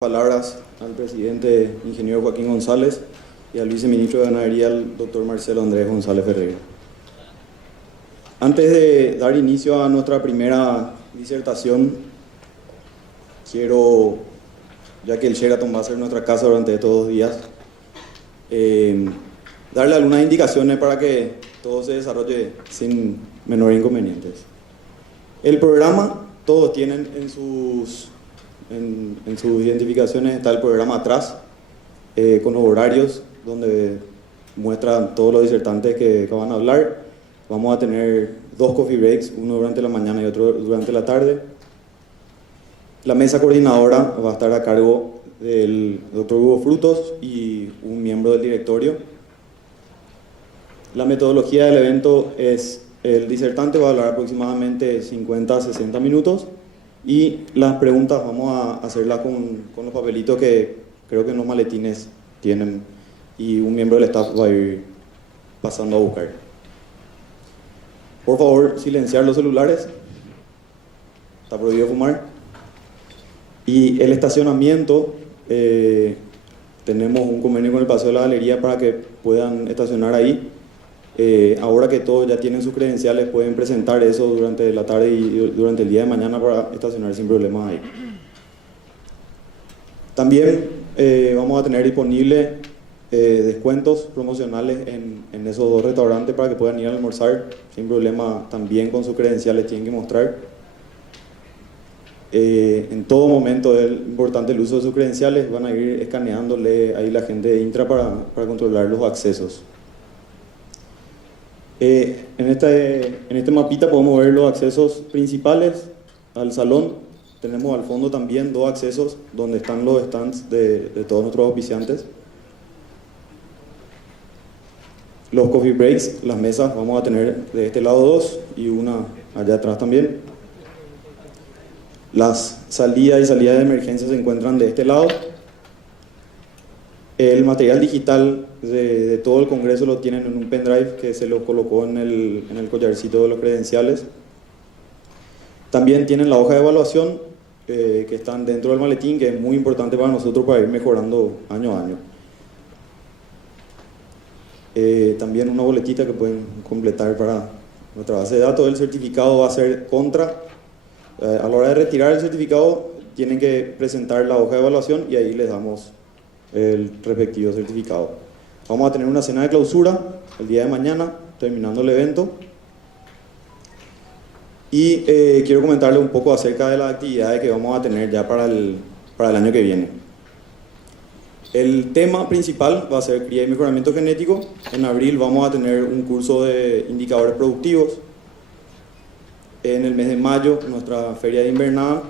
Palabras al presidente ingeniero Joaquín González y al viceministro de Ganadería, el doctor Marcelo Andrés González Ferreira. Antes de dar inicio a nuestra primera disertación, quiero, ya que el Sheraton va a ser nuestra casa durante estos 2 días, darle algunas indicaciones para que todo se desarrolle sin menores inconvenientes. El programa, todos tienen en sus identificaciones, está el programa atrás, con los horarios donde muestran todos los disertantes que van a hablar. Vamos a tener 2 coffee breaks, uno durante la mañana y otro durante la tarde. La mesa coordinadora va a estar a cargo del doctor Hugo Frutos y un miembro del directorio. La metodología del evento es: el disertante va a hablar aproximadamente 50 a 60 minutos y las preguntas vamos a hacerlas con los papelitos que creo que en los maletines tienen, y un miembro del staff va a ir pasando a buscar. Por favor, silenciar los celulares. Está prohibido fumar. Y el estacionamiento, tenemos un convenio con el Paseo de la Galería para que puedan estacionar ahí. Ahora que todos ya tienen sus credenciales, pueden presentar eso durante la tarde y durante el día de mañana para estacionar sin problemas ahí. También vamos a tener disponible descuentos promocionales en esos 2 restaurantes para que puedan ir a almorzar sin problema. También con sus credenciales tienen que mostrar. En todo momento es importante el uso de sus credenciales. Van a ir escaneándole ahí la gente de Intra para controlar los accesos. En este mapita podemos ver los accesos principales al salón. Tenemos al fondo también 2 accesos donde están los stands de todos nuestros auspiciantes. Los coffee breaks, las mesas, vamos a tener de este lado 2 y una allá atrás también. Las salidas y salidas de emergencia se encuentran de este lado. El material digital de todo el congreso lo tienen en un pendrive que se lo colocó en el collarcito de los credenciales. También tienen la hoja de evaluación que están dentro del maletín, que es muy importante para nosotros para ir mejorando año a año. También una boletita que pueden completar para nuestra base de datos. El certificado va a ser contra. A la hora de retirar el certificado tienen que presentar la hoja de evaluación y ahí les damos el respectivo certificado. Vamos a tener una cena de clausura el día de mañana, terminando el evento. Y quiero comentarles un poco acerca de las actividades que vamos a tener ya para el año que viene. El tema principal va a ser cría y mejoramiento genético. En abril vamos a tener un curso de indicadores productivos. En el mes de mayo, nuestra feria de invernada.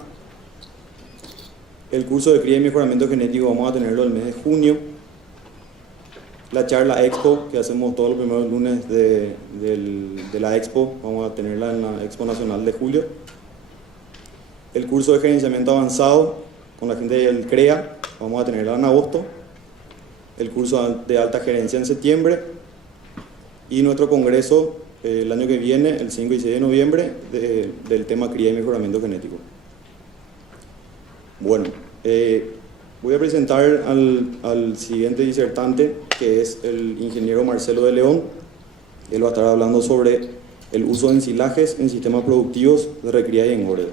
El curso de cría y mejoramiento genético vamos a tenerlo el mes de junio. La charla Expo, que hacemos todos los primeros lunes de la Expo, vamos a tenerla en la Expo Nacional de julio. El curso de gerenciamiento avanzado con la gente del CREA, vamos a tenerla en agosto. El curso de alta gerencia en septiembre. Y nuestro congreso el año que viene, el 5 y 6 de noviembre, del tema cría y mejoramiento genético. Bueno, voy a presentar al siguiente disertante, que es el ingeniero Marcelo de León. Él va a estar hablando sobre el uso de ensilajes en sistemas productivos de recría y engorde.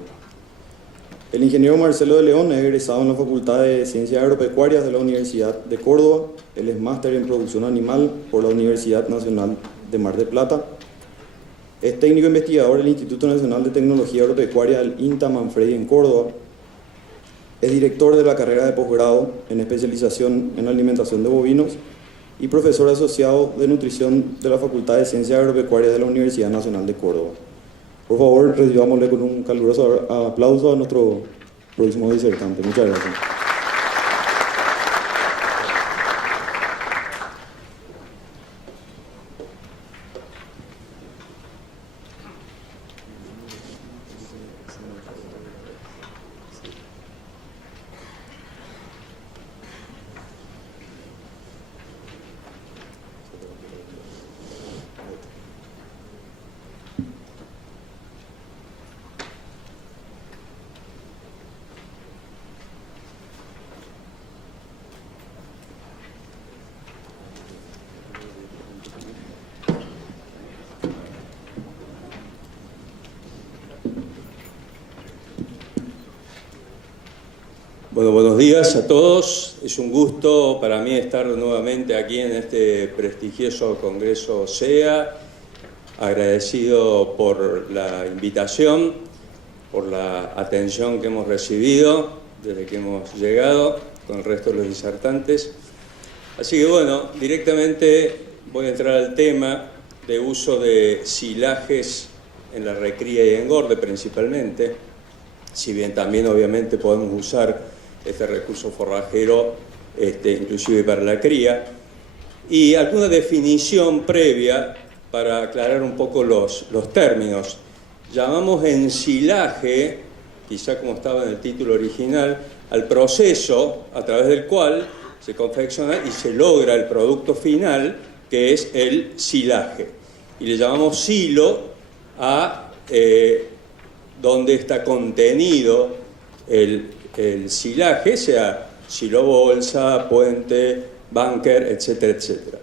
El ingeniero Marcelo de León es egresado en la Facultad de Ciencias Agropecuarias de la Universidad de Córdoba. Él es máster en producción animal por la Universidad Nacional de Mar del Plata. Es técnico investigador del Instituto Nacional de Tecnología Agropecuaria del INTA Manfredi en Córdoba. Es director de la carrera de posgrado en especialización en alimentación de bovinos y profesor asociado de nutrición de la Facultad de Ciencias Agropecuarias de la Universidad Nacional de Córdoba. Por favor, recibámosle con un caluroso aplauso a nuestro próximo disertante. Muchas gracias. Bueno, buenos días a todos. Es un gusto para mí estar nuevamente aquí en este prestigioso Congreso SEA. Agradecido por la invitación, por la atención que hemos recibido desde que hemos llegado con el resto de los disertantes. Así que bueno, directamente voy a entrar al tema de uso de silajes en la recría y engorde principalmente, si bien también obviamente podemos usar este recurso forrajero inclusive para la cría, y alguna definición previa para aclarar un poco los términos. Llamamos ensilaje, quizá como estaba en el título original, al proceso a través del cual se confecciona y se logra el producto final, que es el silaje. Y le llamamos silo a donde está contenido el silaje, sea silo bolsa, puente, búnker, etcétera, etcétera.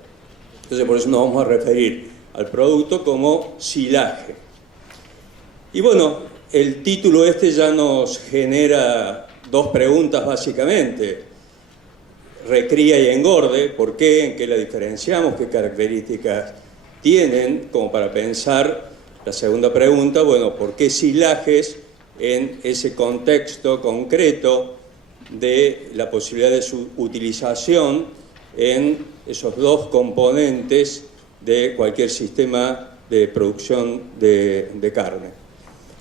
Entonces por eso nos vamos a referir al producto como silaje. Y bueno, el título ya nos genera dos preguntas básicamente. Recría y engorde, ¿por qué? ¿En qué la diferenciamos? ¿Qué características tienen? Como para pensar la segunda pregunta, bueno, ¿por qué silajes en ese contexto concreto de la posibilidad de su utilización en esos dos componentes de cualquier sistema de producción de carne?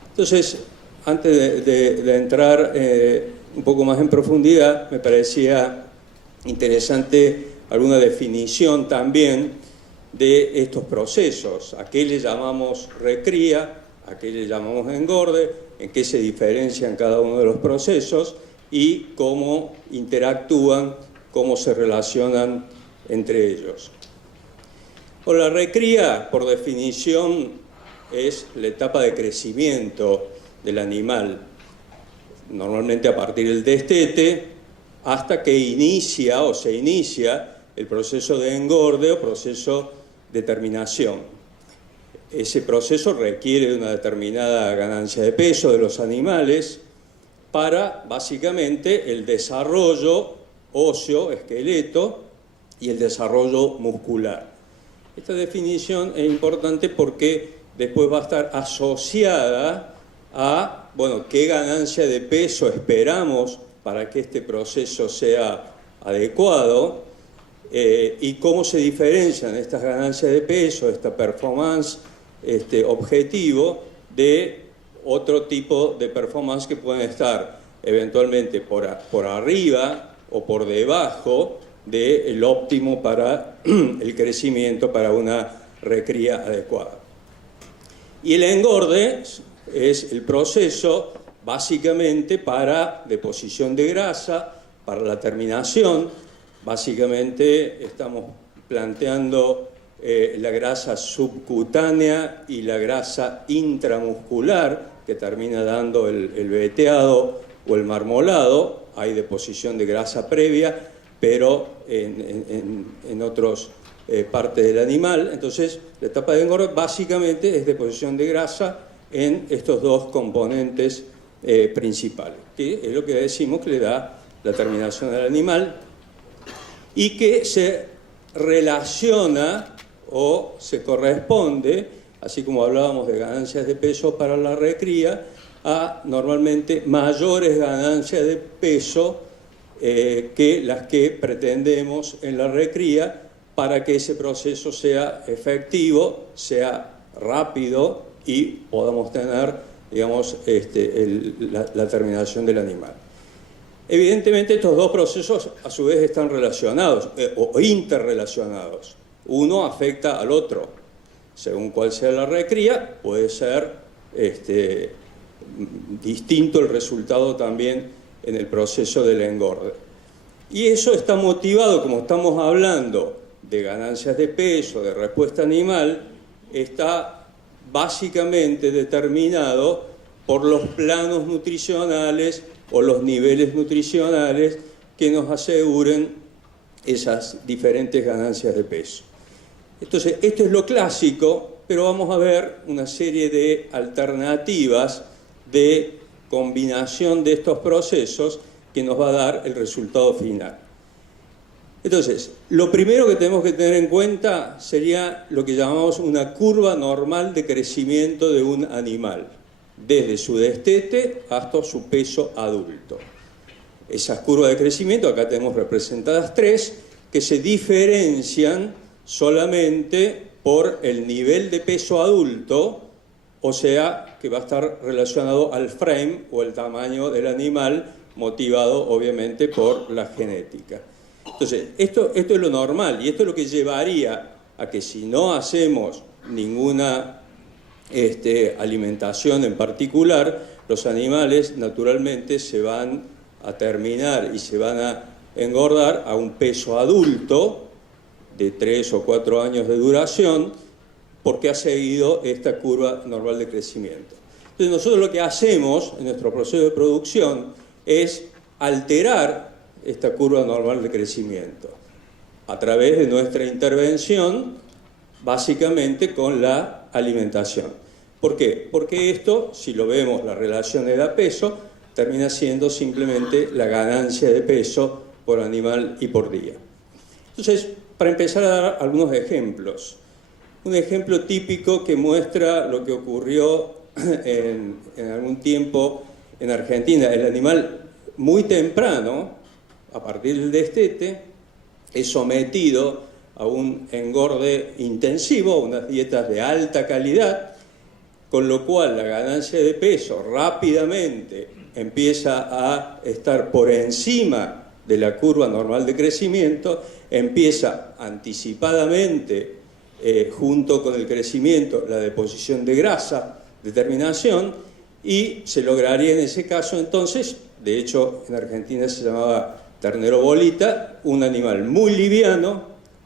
Entonces, antes de entrar un poco más en profundidad, me parecía interesante alguna definición también de estos procesos. ¿A qué le llamamos recría? ¿A qué le llamamos engorde? ¿En qué se diferencian cada uno de los procesos? Y cómo interactúan, cómo se relacionan entre ellos. Bueno, la recría, por definición, es la etapa de crecimiento del animal, normalmente a partir del destete, hasta que inicia o se inicia el proceso de engorde o proceso de terminación. Ese proceso requiere de una determinada ganancia de peso de los animales para, básicamente, el desarrollo óseo, esqueleto, y el desarrollo muscular. Esta definición es importante porque después va a estar asociada a, bueno, qué ganancia de peso esperamos para que este proceso sea adecuado y cómo se diferencian estas ganancias de peso, esta performance, objetivo, de otro tipo de performance que pueden estar eventualmente por arriba o por debajo del óptimo para el crecimiento, para una recría adecuada. Y el engorde es el proceso básicamente para deposición de grasa, para la terminación. Básicamente estamos planteando la grasa subcutánea y la grasa intramuscular que termina dando el veteado o el marmolado. Hay deposición de grasa previa, pero en otras partes del animal. Entonces, la etapa de engorde básicamente es deposición de grasa en estos dos componentes principales, que es lo que decimos que le da la terminación al animal y que se relaciona o se corresponde, así como hablábamos de ganancias de peso para la recría, a normalmente mayores ganancias de peso que las que pretendemos en la recría para que ese proceso sea efectivo, sea rápido y podamos tener, digamos, la terminación del animal. Evidentemente estos dos procesos a su vez están relacionados o interrelacionados. Uno afecta al otro. Según cuál sea la recría, puede ser distinto el resultado también en el proceso del engorde. Y eso está motivado, como estamos hablando de ganancias de peso, de respuesta animal, está básicamente determinado por los planos nutricionales o los niveles nutricionales que nos aseguren esas diferentes ganancias de peso. Entonces, esto es lo clásico, pero vamos a ver una serie de alternativas de combinación de estos procesos que nos va a dar el resultado final. Entonces, lo primero que tenemos que tener en cuenta sería lo que llamamos una curva normal de crecimiento de un animal, desde su destete hasta su peso adulto. Esas curvas de crecimiento, acá tenemos representadas 3, que se diferencian solamente por el nivel de peso adulto, o sea, que va a estar relacionado al frame o el tamaño del animal, motivado obviamente por la genética. Entonces, esto es lo normal, y esto es lo que llevaría a que si no hacemos ninguna alimentación en particular, los animales naturalmente se van a terminar y se van a engordar a un peso adulto de 3 o 4 años de duración, porque ha seguido esta curva normal de crecimiento. Entonces nosotros lo que hacemos en nuestro proceso de producción es alterar esta curva normal de crecimiento a través de nuestra intervención, básicamente con la alimentación. ¿Por qué? Porque esto, si lo vemos, la relación edad-peso, termina siendo simplemente la ganancia de peso por animal y por día. Entonces, para empezar a dar algunos ejemplos. Un ejemplo típico que muestra lo que ocurrió en algún tiempo en Argentina. El animal muy temprano, a partir del destete, es sometido a un engorde intensivo, unas dietas de alta calidad, con lo cual la ganancia de peso rápidamente empieza a estar por encima de la curva normal de crecimiento, empieza anticipadamente, junto con el crecimiento, la deposición de grasa de terminación, y se lograría en ese caso entonces, de hecho en Argentina se llamaba ternero bolita, un animal muy liviano,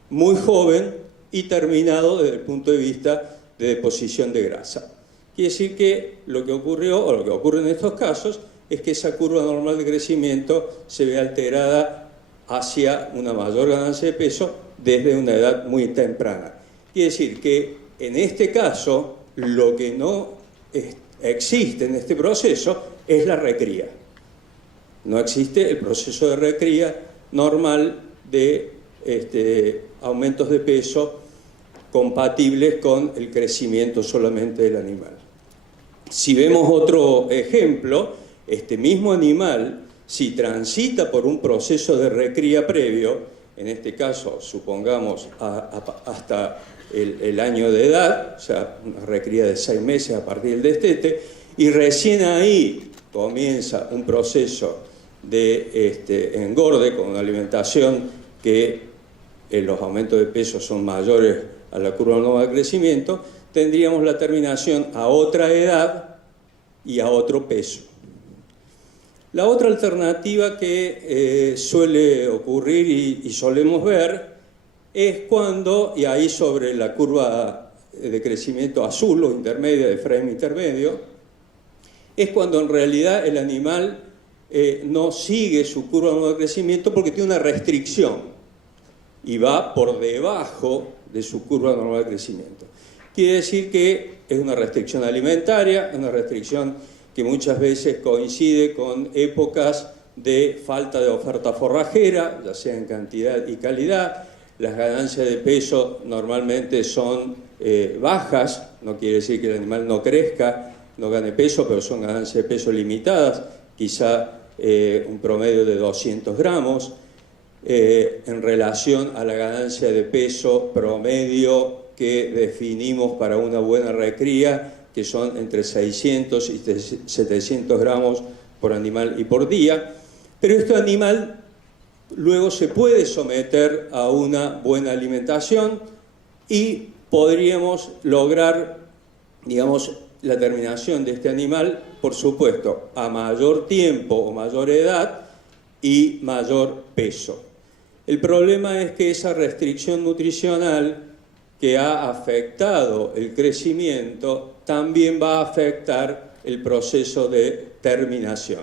muy joven y terminado desde el punto de vista de deposición de grasa. Quiere decir que lo que ocurrió, o lo que ocurre en estos casos, es que esa curva normal de crecimiento se ve alterada hacia una mayor ganancia de peso desde una edad muy temprana. Quiere decir que en este caso lo que no existe en este proceso es la recría. No existe el proceso de recría normal de aumentos de peso compatibles con el crecimiento solamente del animal. Si vemos otro ejemplo, este mismo animal, si transita por un proceso de recría previo, en este caso supongamos hasta el año de edad, o sea, una recría de 6 meses a partir del destete, y recién ahí comienza un proceso de engorde con una alimentación que los aumentos de peso son mayores a la curva normal de crecimiento, tendríamos la terminación a otra edad y a otro peso. La otra alternativa que suele ocurrir y solemos ver es cuando, y ahí sobre la curva de crecimiento azul o intermedia, de frame intermedio, es cuando en realidad el animal no sigue su curva normal de crecimiento porque tiene una restricción y va por debajo de su curva normal de crecimiento. Quiere decir que es una restricción alimentaria, es una restricción que muchas veces coincide con épocas de falta de oferta forrajera, ya sea en cantidad y calidad. Las ganancias de peso normalmente son bajas, no quiere decir que el animal no crezca, no gane peso, pero son ganancias de peso limitadas, quizá un promedio de 200 gramos, en relación a la ganancia de peso promedio que definimos para una buena recría, que son entre 600 y 700 gramos por animal y por día. Pero este animal luego se puede someter a una buena alimentación y podríamos lograr, digamos, la terminación de este animal, por supuesto, a mayor tiempo o mayor edad y mayor peso. El problema es que esa restricción nutricional que ha afectado el crecimiento también va a afectar el proceso de terminación.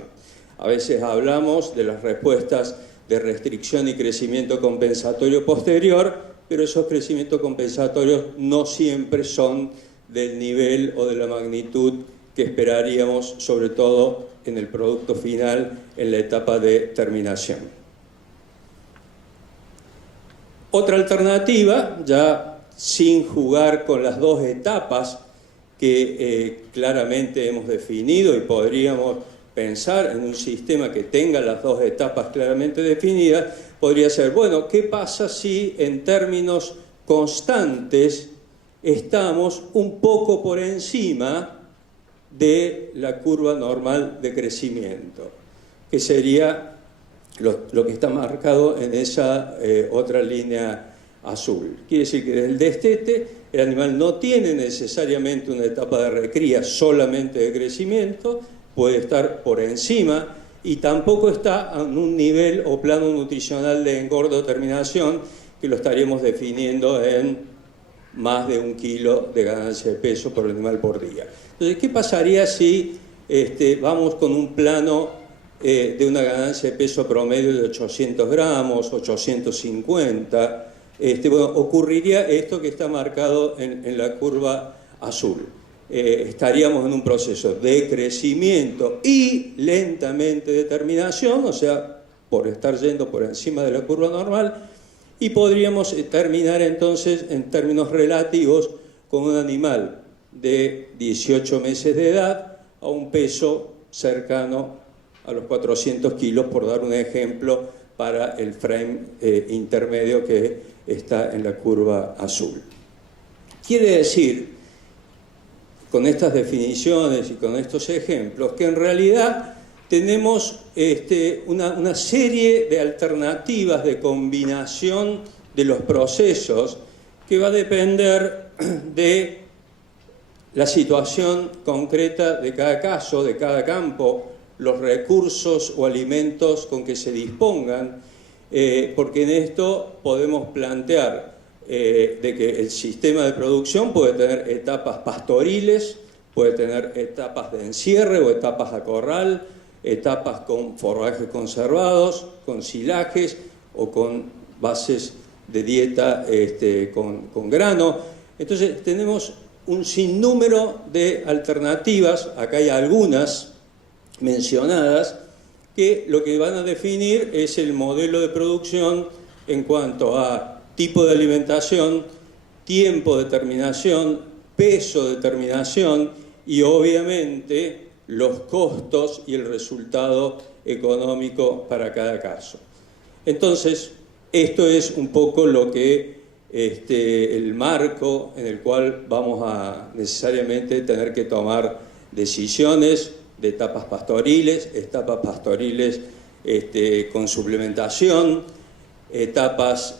A veces hablamos de las respuestas de restricción y crecimiento compensatorio posterior, pero esos crecimientos compensatorios no siempre son del nivel o de la magnitud que esperaríamos, sobre todo en el producto final, en la etapa de terminación. Otra alternativa, ya sin jugar con las dos etapas que claramente hemos definido, y podríamos pensar en un sistema que tenga las dos etapas claramente definidas, podría ser, bueno, ¿qué pasa si en términos constantes estamos un poco por encima de la curva normal de crecimiento? Que sería lo que está marcado en esa otra línea azul. Quiere decir que desde el destete el animal no tiene necesariamente una etapa de recría solamente de crecimiento, puede estar por encima y tampoco está en un nivel o plano nutricional de engordo o terminación que lo estaríamos definiendo en más de 1 kilo de ganancia de peso por animal por día. Entonces, ¿qué pasaría si vamos con un plano de una ganancia de peso promedio de 800 gramos, 850? Bueno, ocurriría esto que está marcado en la curva azul. Estaríamos en un proceso de crecimiento y lentamente de terminación, o sea, por estar yendo por encima de la curva normal, y podríamos terminar entonces en términos relativos con un animal de 18 meses de edad a un peso cercano a los 400 kilos, por dar un ejemplo, para el frame intermedio que está en la curva azul. Quiere decir, con estas definiciones y con estos ejemplos, que en realidad tenemos una serie de alternativas de combinación de los procesos que va a depender de la situación concreta de cada caso, de cada campo, los recursos o alimentos con que se dispongan, porque en esto podemos plantear de que el sistema de producción puede tener etapas pastoriles, puede tener etapas de encierre o etapas a corral, etapas con forrajes conservados, con silajes o con bases de dieta con grano. Entonces tenemos un sinnúmero de alternativas, acá hay algunas mencionadas, que lo que van a definir es el modelo de producción en cuanto a tipo de alimentación, tiempo de terminación, peso de terminación y obviamente los costos y el resultado económico para cada caso. Entonces, esto es un poco lo que el marco en el cual vamos a necesariamente tener que tomar decisiones de etapas pastoriles con suplementación, etapas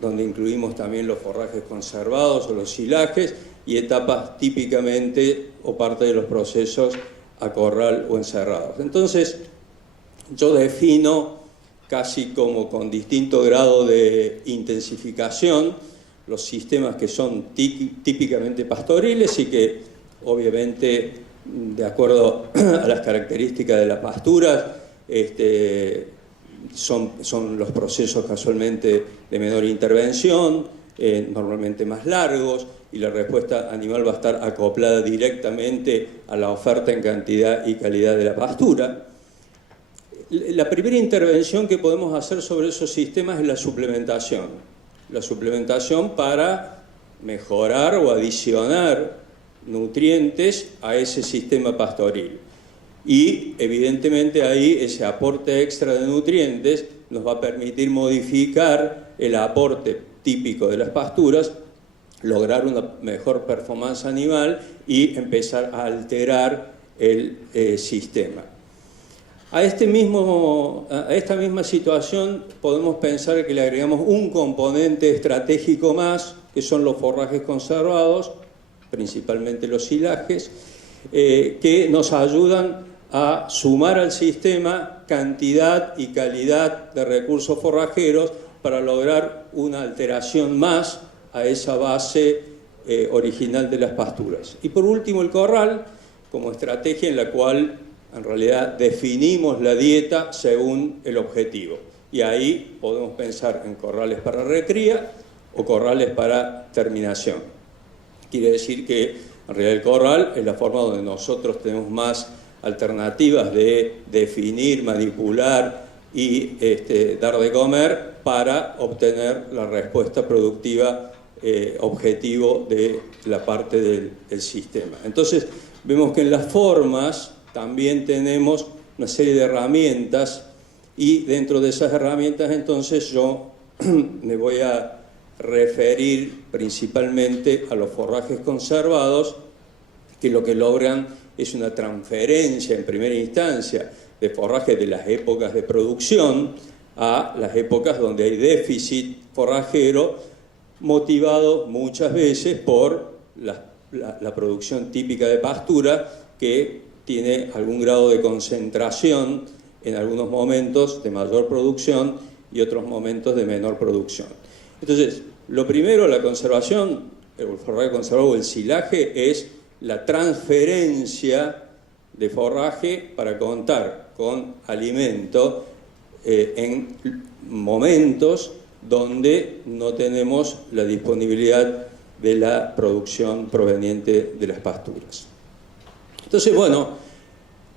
donde incluimos también los forrajes conservados o los silajes, y etapas típicamente o parte de los procesos a corral o encerrados. Entonces, yo defino casi como con distinto grado de intensificación los sistemas que son típicamente pastoriles y que obviamente, de acuerdo a las características de las pasturas, son los procesos casualmente de menor intervención, normalmente más largos, y la respuesta animal va a estar acoplada directamente a la oferta en cantidad y calidad de la pastura. La primera intervención que podemos hacer sobre esos sistemas es la suplementación. La suplementación para mejorar o adicionar nutrientes a ese sistema pastoril. Y evidentemente ahí ese aporte extra de nutrientes nos va a permitir modificar el aporte típico de las pasturas, lograr una mejor performance animal y empezar a alterar el sistema. A esta misma situación podemos pensar que le agregamos un componente estratégico más, que son los forrajes conservados, principalmente los silajes, que nos ayudan a sumar al sistema cantidad y calidad de recursos forrajeros para lograr una alteración más a esa base original de las pasturas. Y por último, el corral, como estrategia en la cual en realidad definimos la dieta según el objetivo. Y ahí podemos pensar en corrales para recría o corrales para terminación. Quiere decir que En realidad el corral es la forma donde nosotros tenemos más alternativas de definir, manipular y dar de comer para obtener la respuesta productiva objetivo de la parte del sistema. Entonces vemos que en las formas también tenemos una serie de herramientas y dentro de esas herramientas entonces yo me voy a referir principalmente a los forrajes conservados, que lo que logran es una transferencia en primera instancia de forraje de las épocas de producción a las épocas donde hay déficit forrajero, motivado muchas veces por la producción típica de pastura, que tiene algún grado de concentración en algunos momentos de mayor producción y otros momentos de menor producción. Entonces, lo primero, la conservación, el forraje conservado o el silaje, es la transferencia de forraje para contar con alimento en momentos donde no tenemos la disponibilidad de la producción proveniente de las pasturas. Entonces, bueno,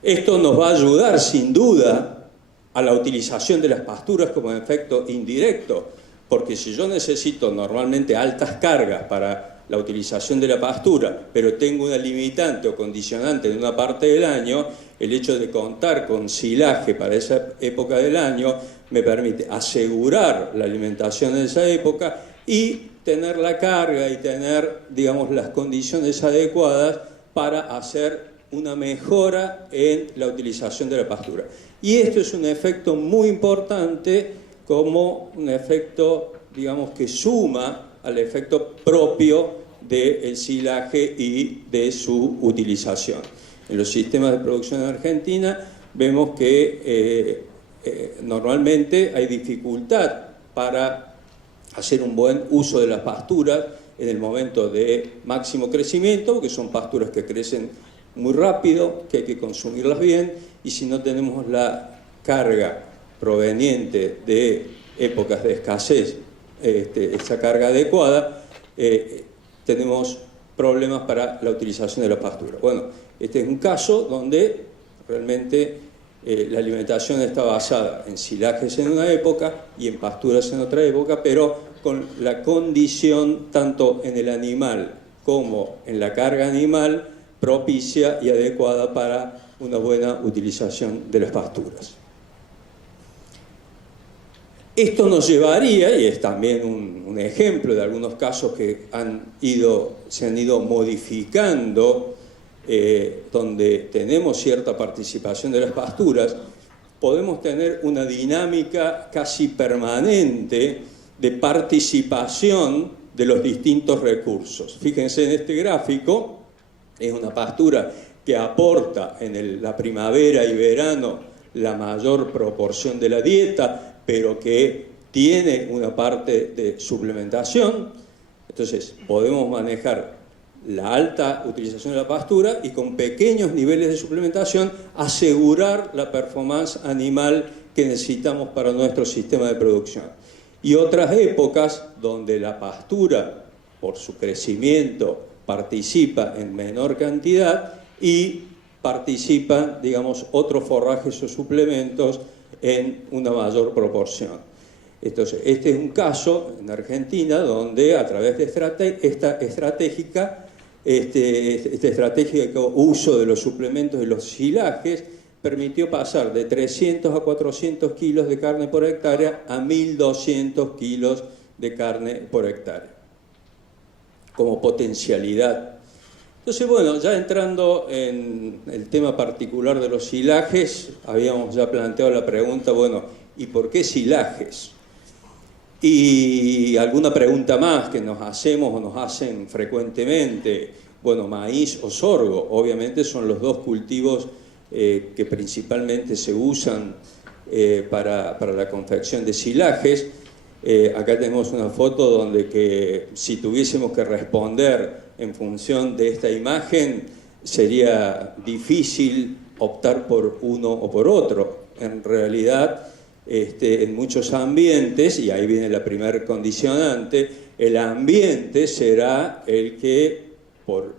esto nos va a ayudar sin duda a la utilización de las pasturas como efecto indirecto, porque si yo necesito normalmente altas cargas para la utilización de la pastura, pero tengo una limitante o condicionante en una parte del año, el hecho de contar con silaje para esa época del año me permite asegurar la alimentación en esa época y tener la carga y tener, digamos, las condiciones adecuadas para hacer una mejora en la utilización de la pastura. Y esto es un efecto muy importante, como un efecto, digamos, que suma al efecto propio del silaje y de su utilización. En los sistemas de producción en Argentina vemos que normalmente hay dificultad para hacer un buen uso de las pasturas en el momento de máximo crecimiento, porque son pasturas que crecen muy rápido, que hay que consumirlas bien, y si no tenemos la carga proveniente de épocas de escasez, esa carga adecuada, tenemos problemas para la utilización de la pastura. Bueno, este es un caso donde realmente la alimentación está basada en silajes en una época y en pasturas en otra época, pero con la condición, tanto en el animal como en la carga animal, propicia y adecuada para una buena utilización de las pasturas. Esto nos llevaría, y es también un ejemplo de algunos casos que se han ido modificando, donde tenemos cierta participación de las pasturas, podemos tener una dinámica casi permanente de participación de los distintos recursos. Fíjense en este gráfico, es una pastura que aporta en la primavera y verano la mayor proporción de la dieta, pero que tiene una parte de suplementación. Entonces podemos manejar la alta utilización de la pastura y con pequeños niveles de suplementación asegurar la performance animal que necesitamos para nuestro sistema de producción. Y otras épocas donde la pastura, por su crecimiento, participa en menor cantidad y participan, digamos, otros forrajes o suplementos en una mayor proporción. Entonces, este es un caso en Argentina donde a través de este estratégico uso de los suplementos y los silajes permitió pasar de 300 a 400 kilos de carne por hectárea a 1.200 kilos de carne por hectárea como potencialidad. Entonces, bueno, ya entrando en el tema particular de los silajes, habíamos ya planteado la pregunta, bueno, ¿y por qué silajes? Y alguna pregunta más que nos hacemos o nos hacen frecuentemente, bueno, maíz o sorgo, obviamente son los dos cultivos que principalmente se usan para la confección de silajes. Acá tenemos una foto donde que si tuviésemos que responder en función de esta imagen sería difícil optar por uno o por otro. En realidad, en muchos ambientes, y ahí viene la primer condicionante, el ambiente será el que, por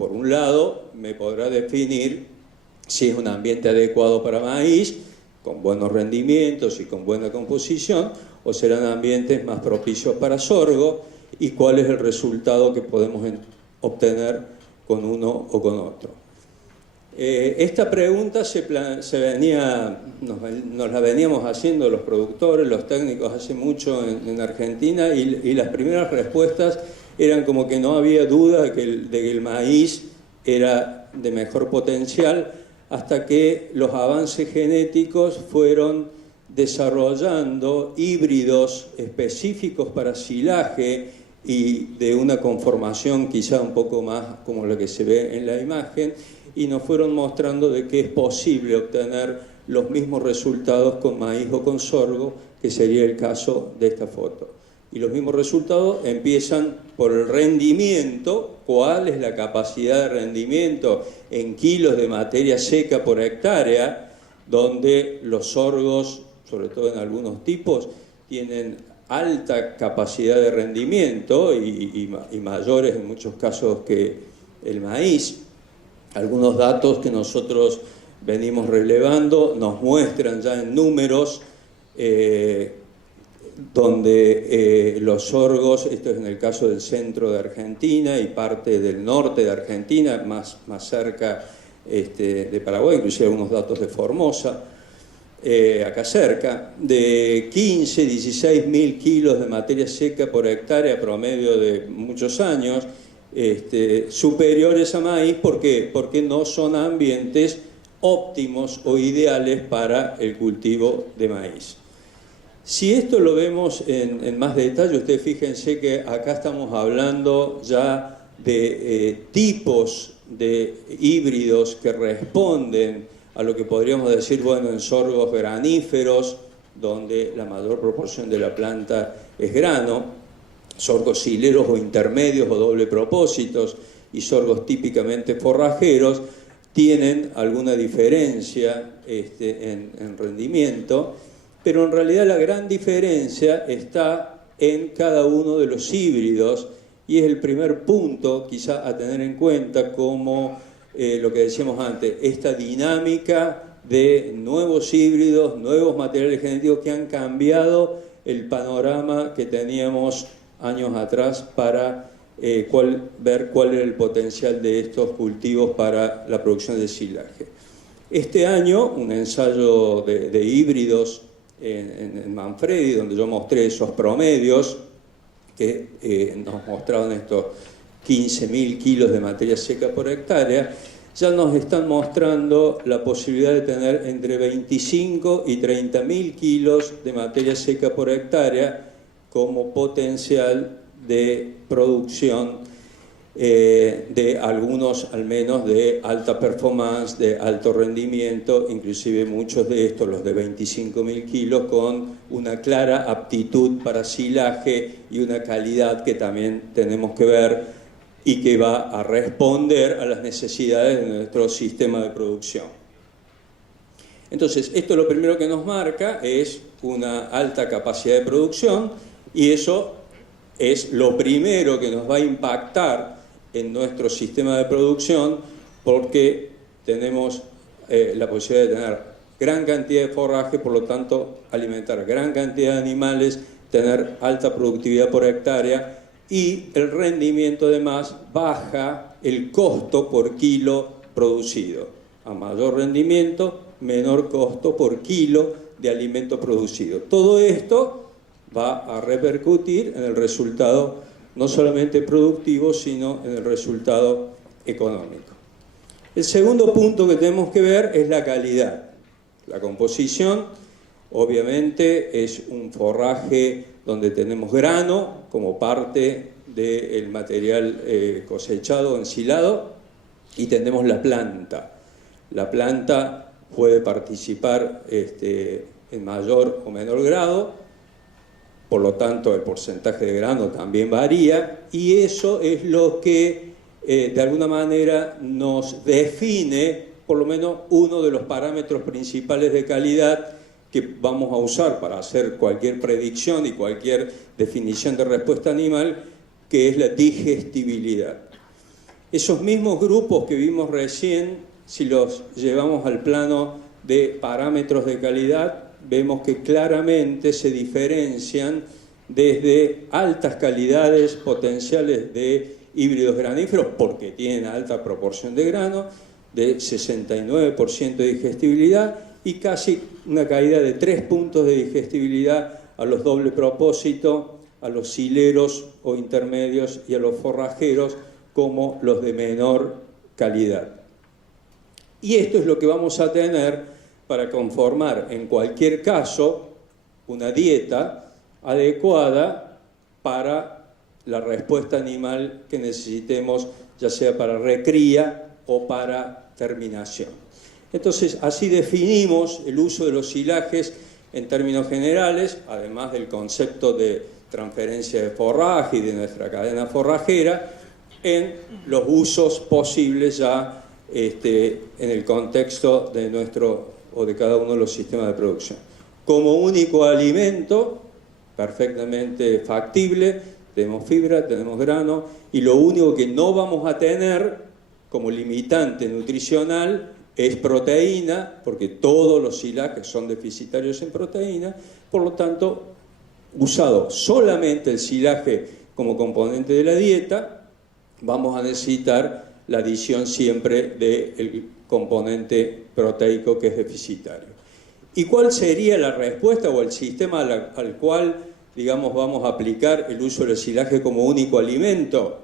por un lado, me podrá definir si es un ambiente adecuado para maíz, con buenos rendimientos y con buena composición, o serán ambientes más propicios para sorgo, y cuál es el resultado que podemos obtener con uno o con otro. Esta pregunta nos la veníamos haciendo los productores, los técnicos hace mucho en Argentina, y las primeras respuestas eran como que no había duda de que el maíz era de mejor potencial, hasta que los avances genéticos fueron desarrollando híbridos específicos para silaje y de una conformación quizá un poco más como la que se ve en la imagen, y nos fueron mostrando de que es posible obtener los mismos resultados con maíz o con sorgo, que sería el caso de esta foto. Y los mismos resultados empiezan por el rendimiento, cuál es la capacidad de rendimiento en kilos de materia seca por hectárea, donde los sorgos, sobre todo en algunos tipos, tienen alta capacidad de rendimiento y mayores en muchos casos que el maíz. Algunos datos que nosotros venimos relevando nos muestran ya en números donde los sorgos, esto es en el caso del centro de Argentina y parte del norte de Argentina, más cerca de Paraguay, inclusive algunos datos de Formosa, acá cerca, de 15, 16 mil kilos de materia seca por hectárea promedio de muchos años, superiores a maíz. ¿Por qué? Porque no son ambientes óptimos o ideales para el cultivo de maíz. Si esto lo vemos en más detalle, ustedes fíjense que acá estamos hablando ya de tipos de híbridos que responden a lo que podríamos decir, bueno, en sorgos graníferos, donde la mayor proporción de la planta es grano, sorgos hileros o intermedios o doble propósitos y sorgos típicamente forrajeros, tienen alguna diferencia en rendimiento, pero en realidad la gran diferencia está en cada uno de los híbridos, y es el primer punto quizá a tener en cuenta, como lo que decíamos antes, esta dinámica de nuevos híbridos, nuevos materiales genéticos que han cambiado el panorama que teníamos años atrás para ver cuál era el potencial de estos cultivos para la producción de silaje. Este año, un ensayo de híbridos en Manfredi, donde yo mostré esos promedios que nos mostraban estos 15.000 kilos de materia seca por hectárea, ya nos están mostrando la posibilidad de tener entre 25 y 30.000 kilos de materia seca por hectárea como potencial de producción de algunos, al menos, de alta performance, de alto rendimiento, inclusive muchos de estos, los de 25.000 kilos, con una clara aptitud para silaje y una calidad que también tenemos que ver y que va a responder a las necesidades de nuestro sistema de producción. Entonces, esto lo primero que nos marca es una alta capacidad de producción, y eso es lo primero que nos va a impactar en nuestro sistema de producción, porque tenemos la posibilidad de tener gran cantidad de forraje, por lo tanto alimentar gran cantidad de animales, tener alta productividad por hectárea, y el rendimiento además baja el costo por kilo producido. A mayor rendimiento, menor costo por kilo de alimento producido. Todo esto va a repercutir en el resultado no solamente productivo, sino en el resultado económico. El segundo punto que tenemos que ver es la calidad. La composición, obviamente, es un forraje donde tenemos grano como parte del material cosechado o ensilado, y tenemos la planta. La planta puede participar en mayor o menor grado, por lo tanto el porcentaje de grano también varía, y eso es lo que de alguna manera nos define por lo menos uno de los parámetros principales de calidad que vamos a usar para hacer cualquier predicción y cualquier definición de respuesta animal, que es la digestibilidad. Esos mismos grupos que vimos recién, si los llevamos al plano de parámetros de calidad, vemos que claramente se diferencian desde altas calidades potenciales de híbridos graníferos, porque tienen alta proporción de grano, de 69% de digestibilidad y casi una caída de 3 puntos de digestibilidad a los doble propósito, a los sileros o intermedios y a los forrajeros como los de menor calidad. Y esto es lo que vamos a tener para conformar en cualquier caso una dieta adecuada para la respuesta animal que necesitemos, ya sea para recría o para terminación. Entonces, así definimos el uso de los silajes en términos generales, además del concepto de transferencia de forraje y de nuestra cadena forrajera, en los usos posibles ya en el contexto de nuestro o de cada uno de los sistemas de producción. Como único alimento, perfectamente factible, tenemos fibra, tenemos grano, y lo único que no vamos a tener como limitante nutricional es proteína, porque todos los silajes son deficitarios en proteína, por lo tanto, usado solamente el silaje como componente de la dieta, vamos a necesitar la adición siempre del componente proteico que es deficitario. ¿Y cuál sería la respuesta o el sistema al cual, digamos, vamos a aplicar el uso del silaje como único alimento?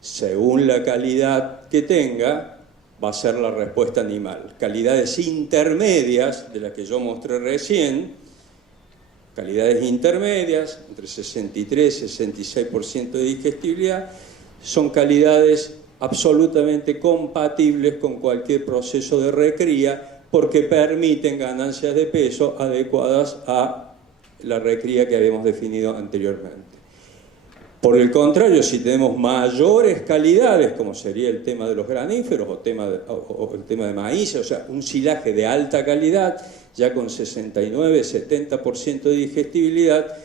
Según la calidad que tenga, va a ser la respuesta animal. Calidades intermedias, de las que yo mostré recién, calidades intermedias, entre 63 y 66% de digestibilidad, son calidades absolutamente compatibles con cualquier proceso de recría porque permiten ganancias de peso adecuadas a la recría que habíamos definido anteriormente. Por el contrario, si tenemos mayores calidades, como sería el tema de los graníferos o el tema de maíz, o sea, un silaje de alta calidad, ya con 69-70% de digestibilidad,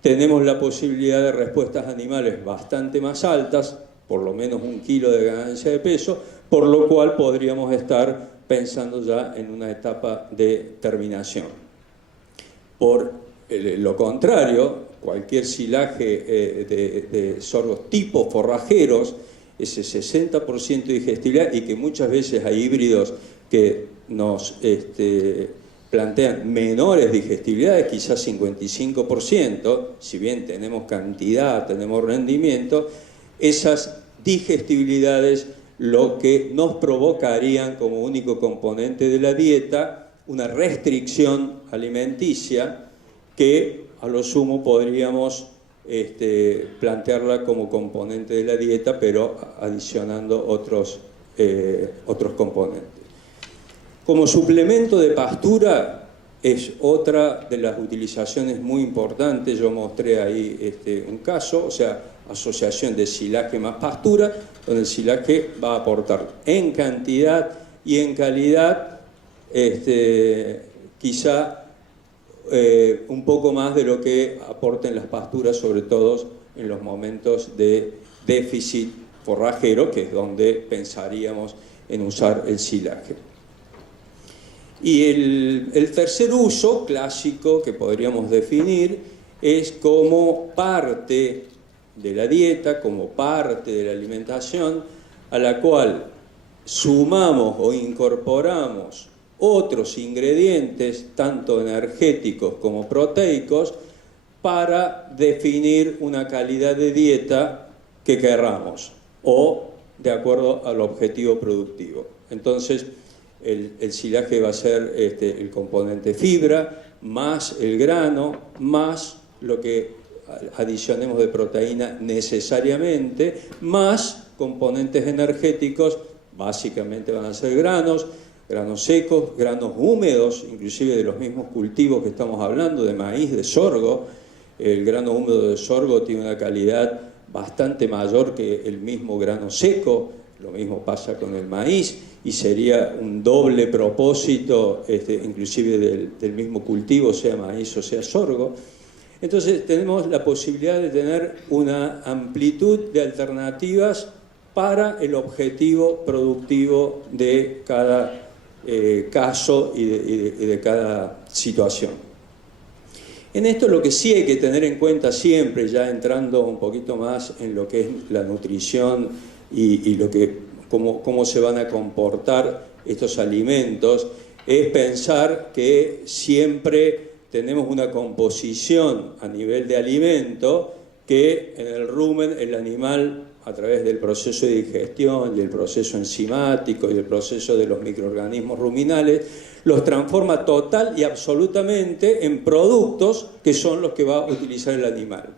tenemos la posibilidad de respuestas animales bastante más altas, por lo menos 1 kilo de ganancia de peso, por lo cual podríamos estar pensando ya en una etapa de terminación. Por lo contrario, cualquier silaje de sorgos tipo forrajeros, ese 60% de digestibilidad, y que muchas veces hay híbridos que nos plantean menores digestibilidades, quizás 55%, si bien tenemos cantidad, tenemos rendimiento, esas digestibilidades lo que nos provocarían como único componente de la dieta una restricción alimenticia que a lo sumo podríamos plantearla como componente de la dieta, pero adicionando otros componentes. Como suplemento de pastura es otra de las utilizaciones muy importantes. Yo mostré ahí un caso, o sea, asociación de silaje más pastura, donde el silaje va a aportar en cantidad y en calidad quizá un poco más de lo que aporten las pasturas, sobre todo en los momentos de déficit forrajero, que es donde pensaríamos en usar el silaje. Y el tercer uso clásico que podríamos definir es como parte de la dieta, como parte de la alimentación, a la cual sumamos o incorporamos otros ingredientes, tanto energéticos como proteicos, para definir una calidad de dieta que querramos o de acuerdo al objetivo productivo. Entonces, el silaje va a ser el componente fibra, más el grano, más lo que adicionemos de proteína necesariamente, más componentes energéticos, básicamente van a ser granos secos, granos húmedos, inclusive de los mismos cultivos que estamos hablando, de maíz, de sorgo. El grano húmedo de sorgo tiene una calidad bastante mayor que el mismo grano seco, lo mismo pasa con el maíz, y sería un doble propósito, inclusive del mismo cultivo, sea maíz o sea sorgo. Entonces tenemos la posibilidad de tener una amplitud de alternativas para el objetivo productivo de cada caso y de cada situación. En esto lo que sí hay que tener en cuenta siempre, ya entrando un poquito más en lo que es la nutrición y cómo se van a comportar estos alimentos, es pensar que siempre tenemos una composición a nivel de alimento que en el rumen el animal, a través del proceso de digestión y el proceso enzimático y el proceso de los microorganismos ruminales, los transforma total y absolutamente en productos que son los que va a utilizar el animal.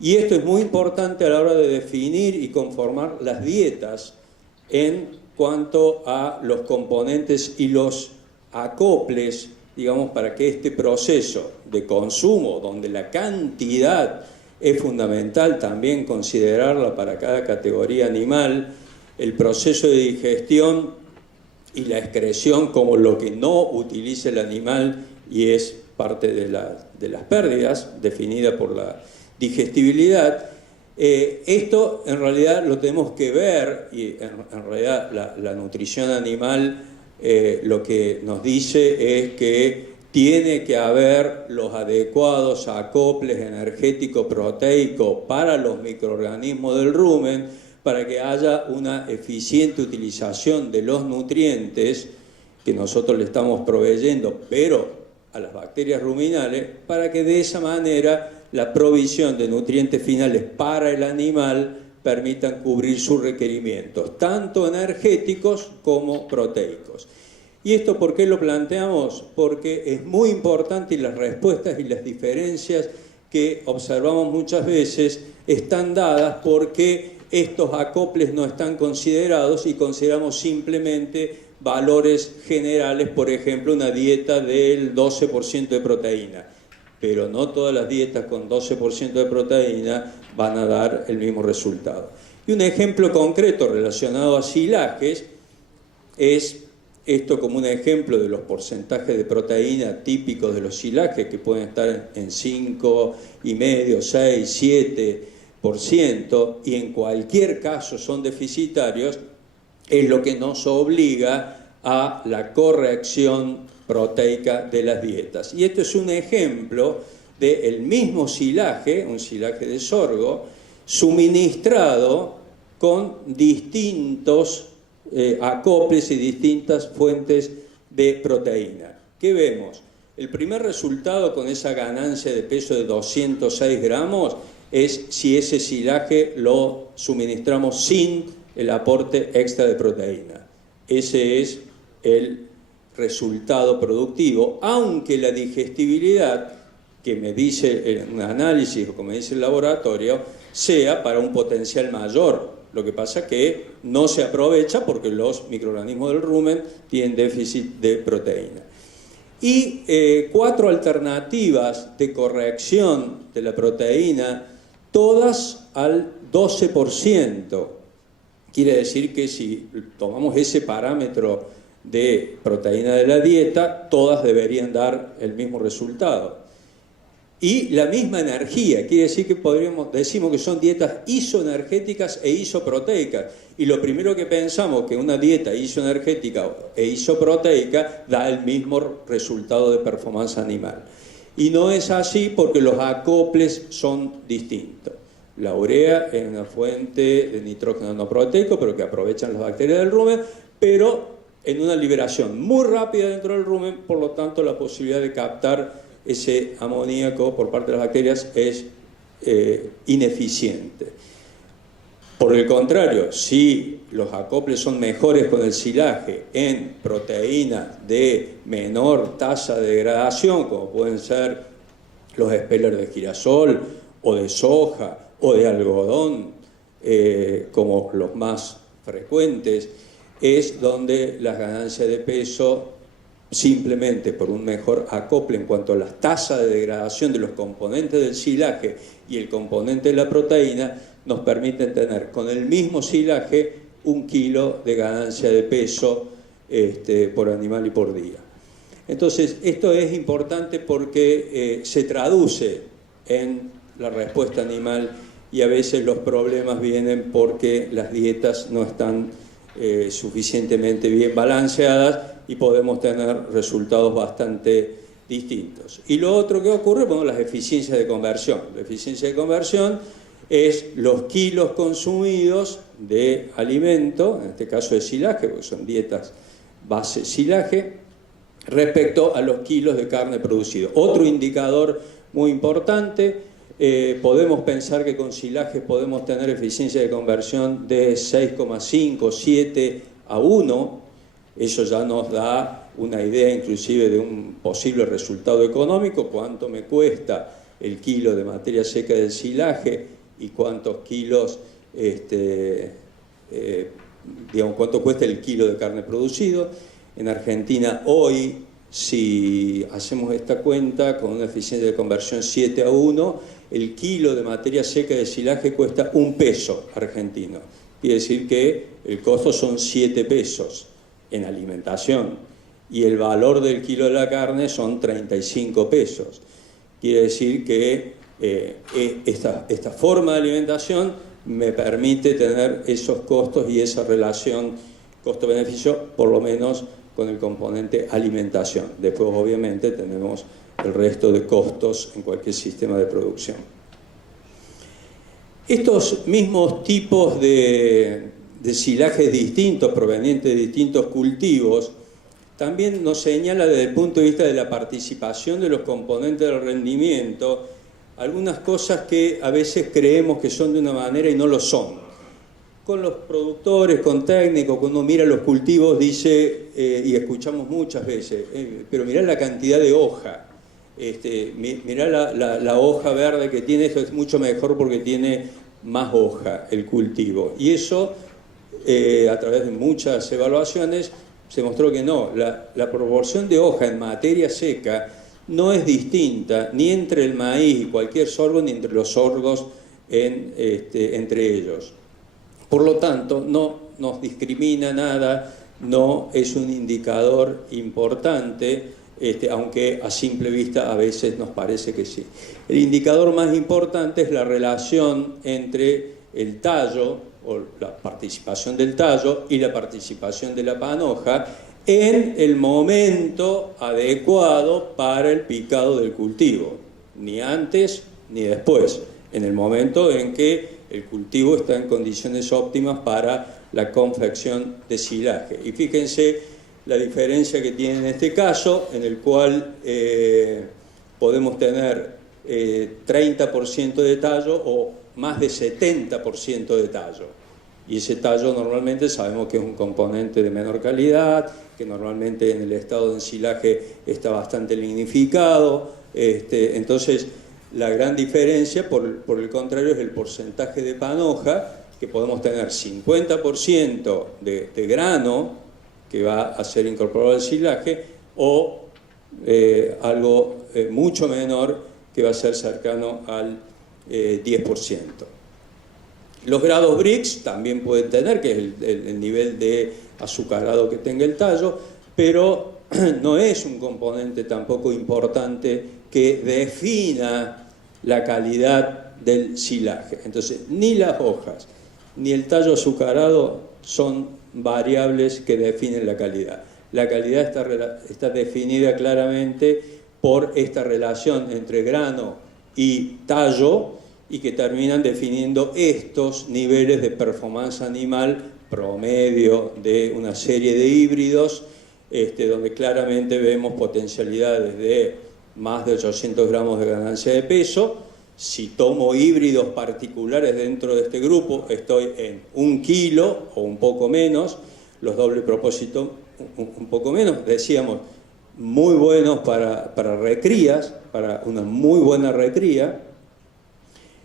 Y esto es muy importante a la hora de definir y conformar las dietas en cuanto a los componentes y los acoples, digamos, para que este proceso de consumo, donde la cantidad es fundamental también considerarla para cada categoría animal, el proceso de digestión y la excreción como lo que no utiliza el animal y es parte de las pérdidas, definida por la digestibilidad. Esto en realidad lo tenemos que ver y en realidad la nutrición animal lo que nos dice es que tiene que haber los adecuados acoples energético-proteicos para los microorganismos del rumen para que haya una eficiente utilización de los nutrientes que nosotros le estamos proveyendo, pero a las bacterias ruminales, para que de esa manera la provisión de nutrientes finales para el animal permitan cubrir sus requerimientos, tanto energéticos como proteicos. ¿Y esto por qué lo planteamos? Porque es muy importante y las respuestas y las diferencias que observamos muchas veces están dadas porque estos acoples no están considerados y consideramos simplemente valores generales, por ejemplo, una dieta del 12% de proteína. Pero no todas las dietas con 12% de proteína van a dar el mismo resultado. Y un ejemplo concreto relacionado a silajes es esto como un ejemplo de los porcentajes de proteína típicos de los silajes que pueden estar en 5,5, 6, 7% y en cualquier caso son deficitarios, es lo que nos obliga a la corrección proteica de las dietas. Y esto es un ejemplo del mismo silaje, un silaje de sorgo, suministrado con distintos acoples y distintas fuentes de proteína. ¿Qué vemos? El primer resultado con esa ganancia de peso de 206 gramos es si ese silaje lo suministramos sin el aporte extra de proteína. Ese es el resultado productivo, aunque la digestibilidad que me dice un análisis o como me dice el laboratorio sea para un potencial mayor. Lo que pasa es que no se aprovecha porque los microorganismos del rumen tienen déficit de proteína. Y 4 alternativas de corrección de la proteína, todas al 12%. Quiere decir que si tomamos ese parámetro de proteína de la dieta, todas deberían dar el mismo resultado. Y la misma energía, quiere decir que decimos que son dietas isoenergéticas e isoproteicas. Y lo primero que pensamos que una dieta isoenergética e isoproteica da el mismo resultado de performance animal. Y no es así porque los acoples son distintos. La urea es una fuente de nitrógeno no proteico, pero que aprovechan las bacterias del rumen, pero en una liberación muy rápida dentro del rumen, por lo tanto la posibilidad de captar ese amoníaco por parte de las bacterias es ineficiente. Por el contrario, si los acoples son mejores con el silaje en proteínas de menor tasa de degradación, como pueden ser los espelers de girasol o de soja o de algodón, como los más frecuentes, es donde las ganancias de peso simplemente por un mejor acople en cuanto a las tasas de degradación de los componentes del silaje y el componente de la proteína, nos permiten tener con el mismo silaje 1 kilo de ganancia de peso por animal y por día. Entonces, esto es importante porque se traduce en la respuesta animal y a veces los problemas vienen porque las dietas no están suficientemente bien balanceadas y podemos tener resultados bastante distintos. Y lo otro que ocurre, bueno, las eficiencias de conversión. La eficiencia de conversión es los kilos consumidos de alimento, en este caso de silaje, porque son dietas base silaje, respecto a los kilos de carne producidos. Otro indicador muy importante, podemos pensar que con silaje podemos tener eficiencia de conversión de 6,5, 7 a 1. Eso ya nos da una idea inclusive de un posible resultado económico, cuánto me cuesta el kilo de materia seca del silaje y cuántos kilos, digamos, cuánto cuesta el kilo de carne producido. En Argentina hoy, si hacemos esta cuenta con una eficiencia de conversión 7 a 1, el kilo de materia seca de silaje cuesta 1 peso argentino. Quiere decir que el costo son 7 pesos en alimentación y el valor del kilo de la carne son 35 pesos. Quiere decir que esta forma de alimentación me permite tener esos costos y esa relación costo-beneficio, por lo menos con el componente alimentación. Después, obviamente, tenemos el resto de costos en cualquier sistema de producción. Estos mismos tipos de silajes distintos, provenientes de distintos cultivos, también nos señala desde el punto de vista de la participación de los componentes del rendimiento algunas cosas que a veces creemos que son de una manera y no lo son. Con los productores, con técnicos, cuando uno mira los cultivos dice, y escuchamos muchas veces, pero mirá la cantidad de hoja, mirá la hoja verde que tiene, esto es mucho mejor porque tiene más hoja el cultivo. Y eso, a través de muchas evaluaciones, se mostró que no, la proporción de hoja en materia seca no es distinta ni entre el maíz y cualquier sorgo, ni entre los sorgos entre ellos. Por lo tanto, no nos discrimina nada, no es un indicador importante, aunque a simple vista a veces nos parece que sí. El indicador más importante es la relación entre el tallo, o la participación del tallo, y la participación de la panoja en el momento adecuado para el picado del cultivo, ni antes ni después, en el momento en que el cultivo está en condiciones óptimas para la confección de silaje. Y fíjense la diferencia que tiene en este caso, en el cual podemos tener 30% de tallo o más de 70% de tallo. Y ese tallo normalmente sabemos que es un componente de menor calidad, que normalmente en el estado de ensilaje está bastante lignificado. Entonces, la gran diferencia, por el contrario, es el porcentaje de panoja, que podemos tener 50% de grano que va a ser incorporado al silaje, o algo mucho menor que va a ser cercano al 10%. Los grados Brix también pueden tener, que es el nivel de azucarado que tenga el tallo, pero no es un componente tampoco importante que defina la calidad del silaje. Entonces, ni las hojas ni el tallo azucarado son variables que definen la calidad. La calidad está definida claramente por esta relación entre grano y tallo, y que terminan definiendo estos niveles de performance animal promedio de una serie de híbridos, donde claramente vemos potencialidades de más de 800 gramos de ganancia de peso. Si tomo híbridos particulares dentro de este grupo, estoy en 1 kilo o un poco menos, los doble propósito un poco menos, decíamos, muy buenos para recrías, para una muy buena recría.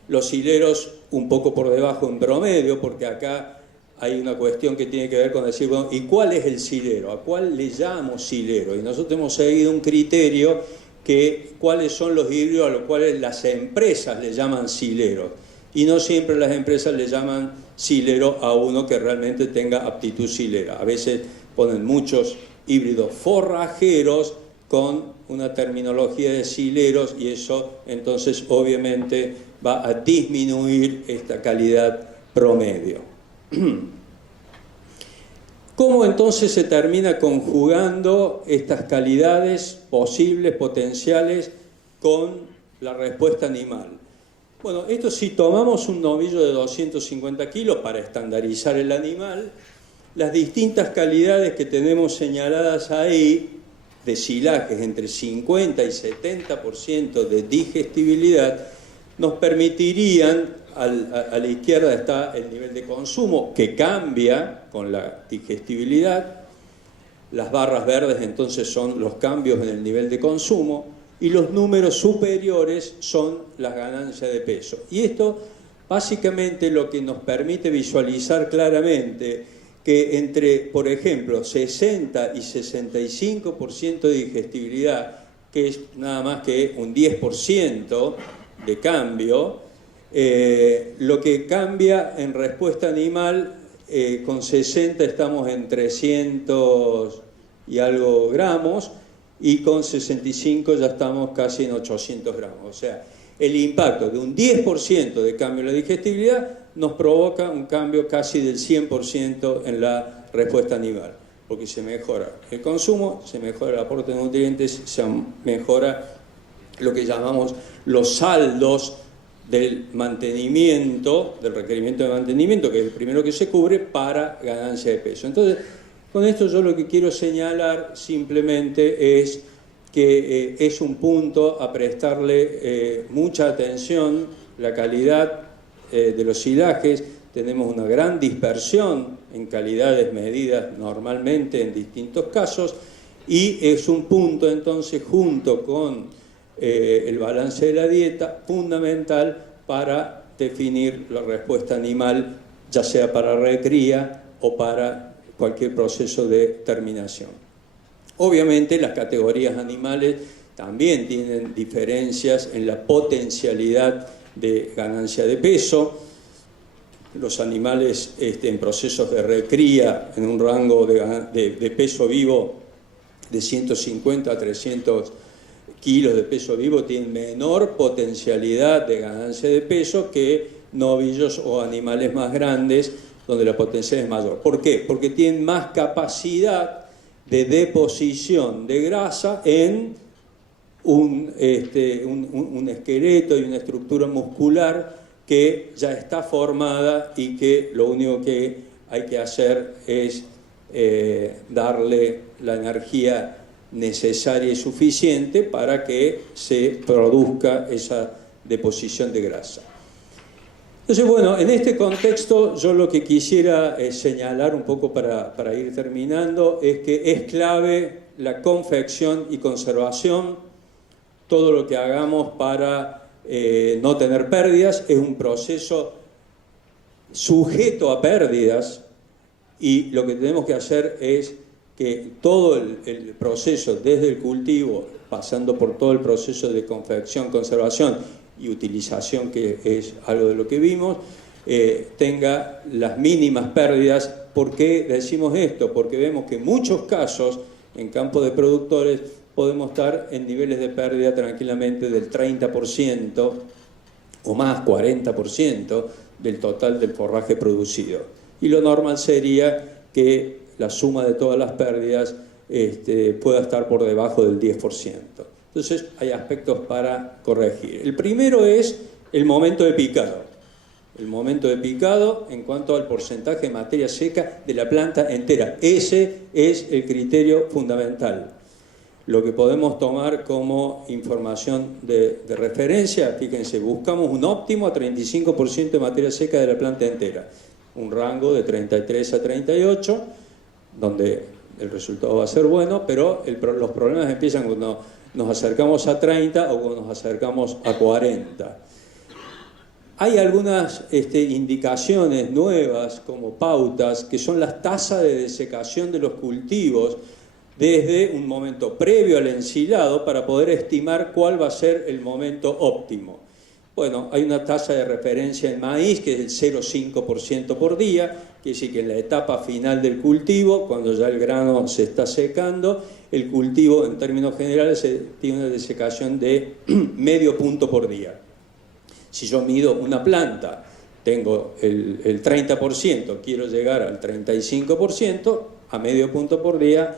Los hileros un poco por debajo en promedio, porque acá hay una cuestión que tiene que ver con decir, bueno, ¿y cuál es el silero? ¿A cuál le llamo silero? Y nosotros hemos seguido un criterio que cuáles son los híbridos a los cuales las empresas le llaman sileros. Y no siempre las empresas le llaman silero a uno que realmente tenga aptitud silera. A veces ponen muchos híbridos forrajeros con una terminología de sileros, y eso entonces obviamente va a disminuir esta calidad promedio. ¿Cómo entonces se termina conjugando estas calidades posibles, potenciales, con la respuesta animal? Bueno, esto si tomamos un novillo de 250 kilos para estandarizar el animal, las distintas calidades que tenemos señaladas ahí, de silajes entre 50 y 70% de digestibilidad, nos permitirían, a la izquierda está el nivel de consumo, que cambia con la digestibilidad. Las barras verdes entonces son los cambios en el nivel de consumo, y los números superiores son las ganancias de peso. Y esto básicamente lo que nos permite visualizar claramente que entre, por ejemplo, 60 y 65% de digestibilidad, que es nada más que un 10% de cambio, lo que cambia en respuesta animal, con 60 estamos en 300 y algo gramos, y con 65 ya estamos casi en 800 gramos. O sea, el impacto de un 10% de cambio en la digestibilidad nos provoca un cambio casi del 100% en la respuesta animal, porque se mejora el consumo, se mejora el aporte de nutrientes, se mejora lo que llamamos los saldos del mantenimiento, del requerimiento de mantenimiento, que es el primero que se cubre para ganancia de peso. Entonces, con esto yo lo que quiero señalar simplemente es que es un punto a prestarle mucha atención, la calidad de los silajes. Tenemos una gran dispersión en calidades medidas normalmente en distintos casos, y es un punto entonces, junto con el balance de la dieta, fundamental para definir la respuesta animal, ya sea para recría o para cualquier proceso de terminación. Obviamente las categorías animales también tienen diferencias en la potencialidad de ganancia de peso. Los animales en procesos de recría, en un rango de peso vivo de 150 a 300 kilos de peso vivo, tienen menor potencialidad de ganancia de peso que novillos o animales más grandes, donde la potencialidad es mayor. ¿Por qué? Porque tienen más capacidad de deposición de grasa en un esqueleto y una estructura muscular que ya está formada, y que lo único que hay que hacer es darle la energía necesaria y suficiente para que se produzca esa deposición de grasa. Entonces, bueno, en este contexto yo lo que quisiera señalar un poco para ir terminando es que es clave la confección y conservación. Todo lo que hagamos para no tener pérdidas es un proceso sujeto a pérdidas, y lo que tenemos que hacer es que todo el proceso, desde el cultivo, pasando por todo el proceso de confección, conservación y utilización, que es algo de lo que vimos, tenga las mínimas pérdidas. ¿Por qué decimos esto? Porque vemos que en muchos casos, en campos de productores, podemos estar en niveles de pérdida tranquilamente del 30% o más, 40% del total del forraje producido. Y lo normal sería que la suma de todas las pérdidas pueda estar por debajo del 10%. Entonces hay aspectos para corregir. El primero es el momento de picado. El momento de picado en cuanto al porcentaje de materia seca de la planta entera. Ese es el criterio fundamental. Lo que podemos tomar como información de referencia, fíjense, buscamos un óptimo a 35% de materia seca de la planta entera. Un rango de 33 a 38, donde el resultado va a ser bueno, pero los problemas empiezan cuando nos acercamos a 30 o cuando nos acercamos a 40. Hay algunas indicaciones nuevas como pautas, que son las tasas de desecación de los cultivos desde un momento previo al ensilado, para poder estimar cuál va a ser el momento óptimo. Bueno, hay una tasa de referencia en maíz que es el 0,5% por día, quiere decir que en la etapa final del cultivo, cuando ya el grano se está secando, el cultivo en términos generales tiene una desecación de medio punto por día. Si yo mido una planta, tengo el 30%, quiero llegar al 35%, a medio punto por día,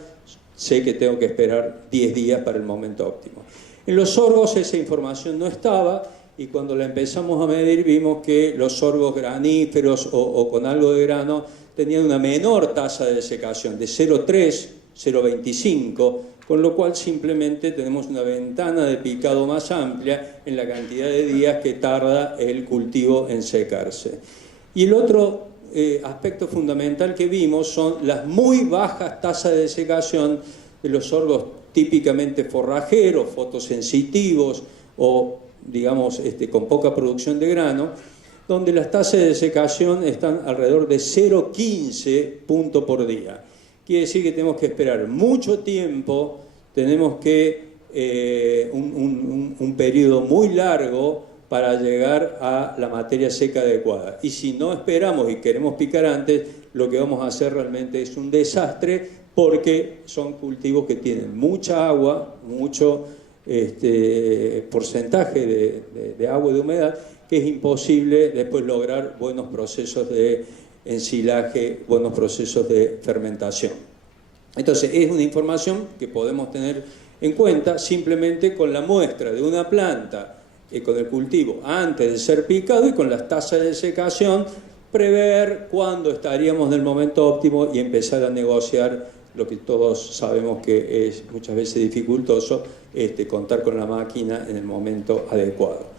sé que tengo que esperar 10 días para el momento óptimo. En los sorgos esa información no estaba, y cuando la empezamos a medir vimos que los sorgos graníferos o con algo de grano tenían una menor tasa de desecación, de 0,3, 0,25, con lo cual simplemente tenemos una ventana de picado más amplia en la cantidad de días que tarda el cultivo en secarse. Y el otro aspecto fundamental que vimos son las muy bajas tasas de desecación de los sorgos típicamente forrajeros, fotosensitivos o digamos con poca producción de grano, donde las tasas de desecación están alrededor de 0,15 puntos por día. Quiere decir que tenemos que esperar mucho tiempo, tenemos que un periodo muy largo para llegar a la materia seca adecuada. Y si no esperamos y queremos picar antes, lo que vamos a hacer realmente es un desastre, porque son cultivos que tienen mucha agua, mucho porcentaje de agua y de humedad, que es imposible después lograr buenos procesos de ensilaje, buenos procesos de fermentación. Entonces es una información que podemos tener en cuenta simplemente con la muestra de una planta, con el cultivo antes de ser picado y con las tasas de desecación, prever cuándo estaríamos en el momento óptimo y empezar a negociar lo que todos sabemos que es muchas veces dificultoso, contar con la máquina en el momento adecuado.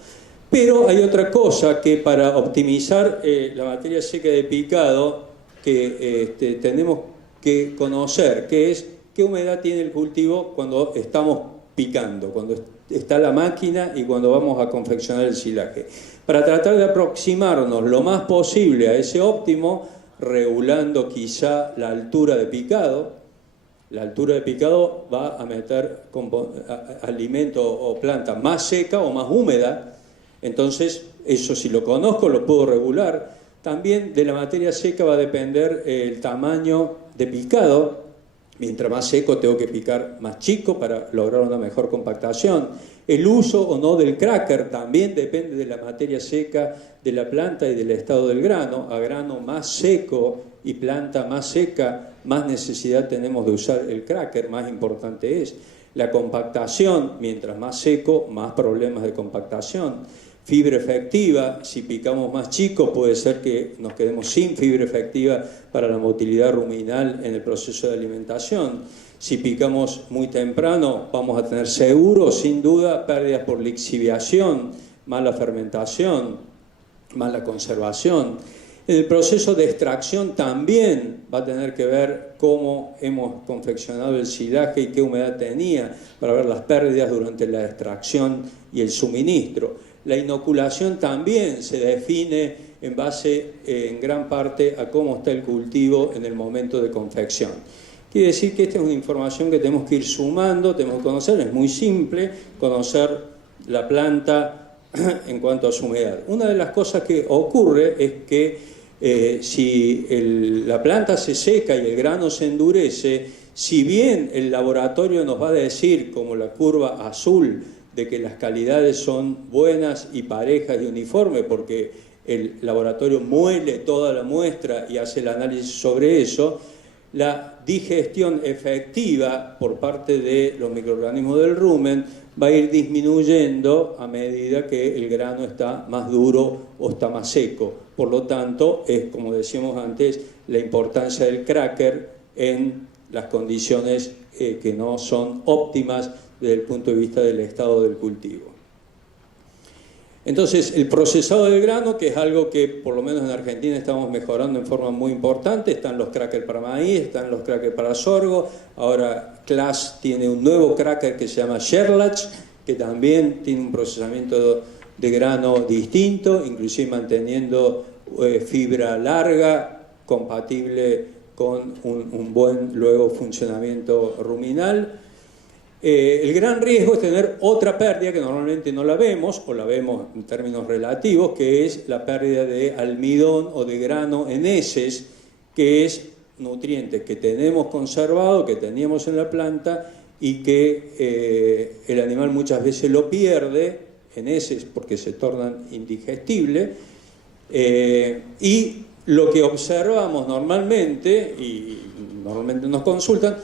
Pero hay otra cosa que para optimizar la materia seca de picado que tenemos que conocer, que es qué humedad tiene el cultivo cuando estamos picando, cuando está la máquina y cuando vamos a confeccionar el silaje. Para tratar de aproximarnos lo más posible a ese óptimo, regulando quizá la altura de picado. La altura de picado va a meter alimento o planta más seca o más húmeda. Entonces, eso si lo conozco lo puedo regular. También de la materia seca va a depender el tamaño de picado. Mientras más seco tengo que picar más chico para lograr una mejor compactación. El uso o no del cracker también depende de la materia seca de la planta y del estado del grano. A grano más seco y planta más seca, más necesidad tenemos de usar el cracker, más importante es. La compactación, mientras más seco, más problemas de compactación. Fibra efectiva, si picamos más chico puede ser que nos quedemos sin fibra efectiva para la motilidad ruminal en el proceso de alimentación. Si picamos muy temprano vamos a tener seguro, sin duda, pérdidas por lixiviación, mala fermentación, mala conservación. En el proceso de extracción también va a tener que ver cómo hemos confeccionado el silaje y qué humedad tenía para ver las pérdidas durante la extracción y el suministro. La inoculación también se define en base en gran parte a cómo está el cultivo en el momento de confección. Quiere decir que esta es una información que tenemos que ir sumando, tenemos que conocer, es muy simple conocer la planta en cuanto a su humedad. Una de las cosas que ocurre es que si la planta se seca y el grano se endurece, si bien el laboratorio nos va a decir, como la curva azul, de que las calidades son buenas y parejas y uniformes, porque el laboratorio muele toda la muestra y hace el análisis sobre eso, la digestión efectiva por parte de los microorganismos del rumen va a ir disminuyendo a medida que el grano está más duro o está más seco. Por lo tanto, es, como decíamos antes, la importancia del cracker en las condiciones que no son óptimas desde el punto de vista del estado del cultivo. Entonces, el procesado del grano, que es algo que por lo menos en Argentina estamos mejorando en forma muy importante, están los crackers para maíz, están los crackers para sorgo, ahora Claas tiene un nuevo cracker que se llama Sherlach, que también tiene un procesamiento de grano distinto, inclusive manteniendo fibra larga, compatible con un buen luego funcionamiento ruminal. El gran riesgo es tener otra pérdida que normalmente no la vemos, o la vemos en términos relativos, que es la pérdida de almidón o de grano en heces, que es nutriente que tenemos conservado, que teníamos en la planta y que el animal muchas veces lo pierde en heces porque se tornan indigestibles. Y lo que observamos normalmente, y normalmente nos consultan,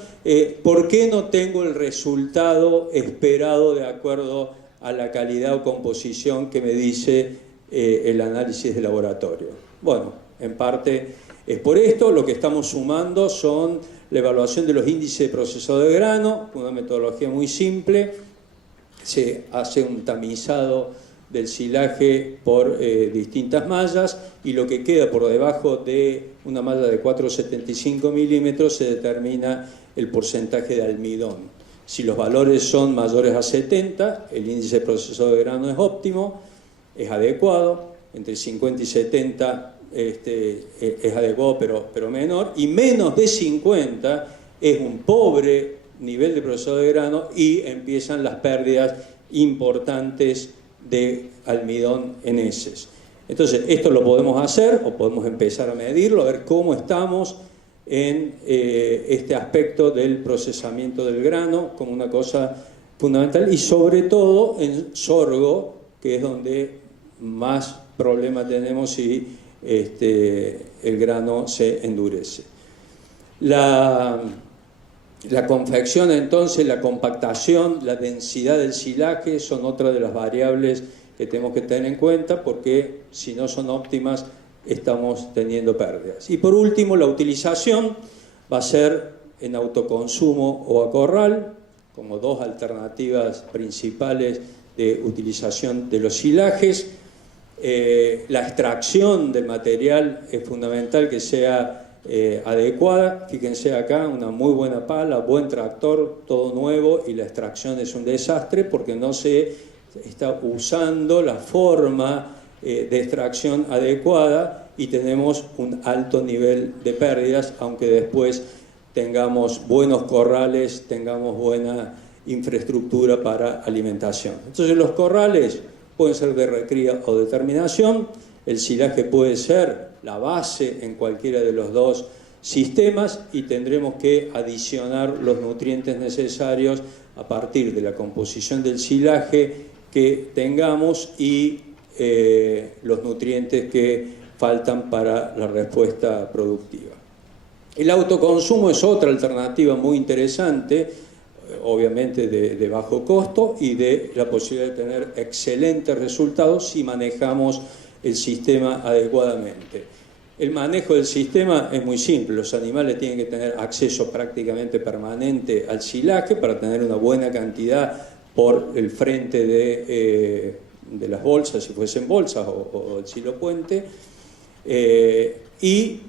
¿por qué no tengo el resultado esperado de acuerdo a la calidad o composición que me dice el análisis de laboratorio? Bueno, en parte es por esto. Lo que estamos sumando son la evaluación de los índices de procesado de grano, una metodología muy simple. Se hace un tamizado del silaje por distintas mallas, y lo que queda por debajo de una malla de 4,75 milímetros se determina el porcentaje de almidón. Si los valores son mayores a 70, el índice de procesado de grano es óptimo, es adecuado. Entre 50 y 70 es adecuado pero menor, y menos de 50 es un pobre nivel de procesado de grano y empiezan las pérdidas importantes de almidón en heces. Entonces, esto lo podemos hacer o podemos empezar a medirlo, a ver cómo estamos en este aspecto del procesamiento del grano como una cosa fundamental, y sobre todo en sorgo, que es donde más problemas tenemos si el grano se endurece. La confección, entonces, la compactación, la densidad del silaje son otra de las variables que tenemos que tener en cuenta, porque si no son óptimas estamos teniendo pérdidas. Y por último, la utilización va a ser en autoconsumo o a corral, como dos alternativas principales de utilización de los silajes. La extracción del material es fundamental que sea adecuada. Fíjense acá, una muy buena pala, buen tractor, todo nuevo, y la extracción es un desastre porque no se está usando la forma de extracción adecuada, y tenemos un alto nivel de pérdidas, aunque después tengamos buenos corrales, tengamos buena infraestructura para alimentación. Entonces, los corrales pueden ser de recría o de terminación. El silaje puede ser la base en cualquiera de los dos sistemas, y tendremos que adicionar los nutrientes necesarios a partir de la composición del silaje que tengamos y los nutrientes que faltan para la respuesta productiva. El autoconsumo es otra alternativa muy interesante, obviamente de bajo costo y de la posibilidad de tener excelentes resultados si manejamos el sistema adecuadamente. El manejo del sistema es muy simple. Los animales tienen que tener acceso prácticamente permanente al silaje para tener una buena cantidad por el frente de las bolsas, si fuesen bolsas, o el silopuente, y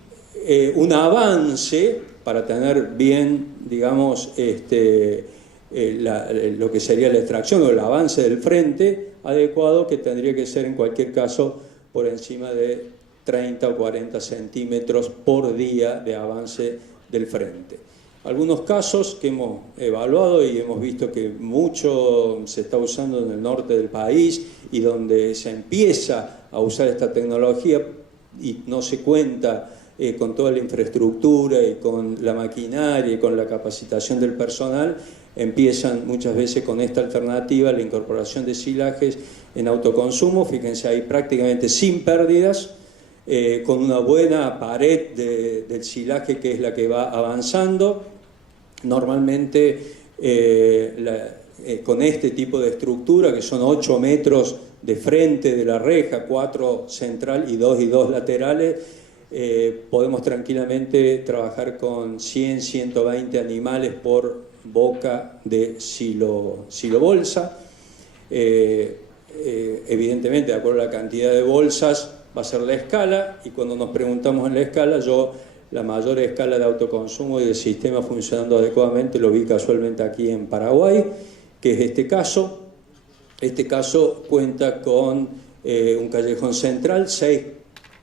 un avance para tener bien, digamos, lo que sería la extracción o el avance del frente adecuado, que tendría que ser en cualquier caso por encima de 30 o 40 centímetros por día de avance del frente. Algunos casos que hemos evaluado y hemos visto que mucho se está usando en el norte del país, y donde se empieza a usar esta tecnología y no se cuenta con toda la infraestructura y con la maquinaria y con la capacitación del personal, empiezan muchas veces con esta alternativa, la incorporación de silajes en autoconsumo. Fíjense ahí, prácticamente sin pérdidas, con una buena pared del silaje, que es la que va avanzando. Normalmente con este tipo de estructura, que son 8 metros de frente de la reja, 4 central y 2 laterales, podemos tranquilamente trabajar con 100, 120 animales por boca de silobolsa. Evidentemente, de acuerdo a la cantidad de bolsas, va a ser la escala, y cuando nos preguntamos en la escala, la mayor escala de autoconsumo y del sistema funcionando adecuadamente lo vi casualmente aquí en Paraguay, que es este caso. Este caso cuenta con un callejón central, 6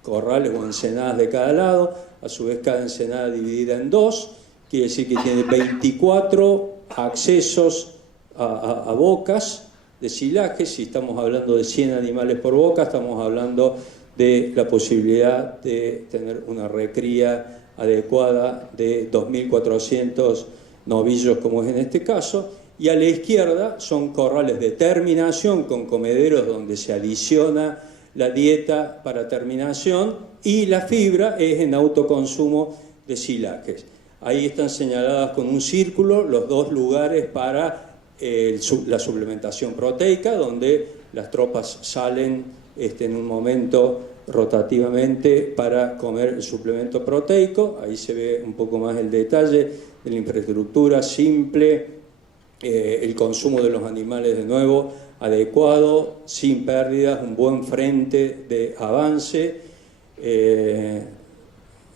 corrales o ensenadas de cada lado, a su vez cada ensenada dividida en 2, quiere decir que tiene 24 accesos a bocas de silaje. Si estamos hablando de 100 animales por boca, estamos hablando de la posibilidad de tener una recría adecuada de 2.400 novillos, como es en este caso, y a la izquierda son corrales de terminación con comederos donde se adiciona la dieta para terminación, y la fibra es en autoconsumo de silajes. Ahí están señaladas con un círculo los dos lugares para la suplementación proteica, donde las tropas salen en un momento rotativamente para comer el suplemento proteico. Ahí se ve un poco más el detalle de la infraestructura simple, el consumo de los animales de nuevo adecuado, sin pérdidas, un buen frente de avance.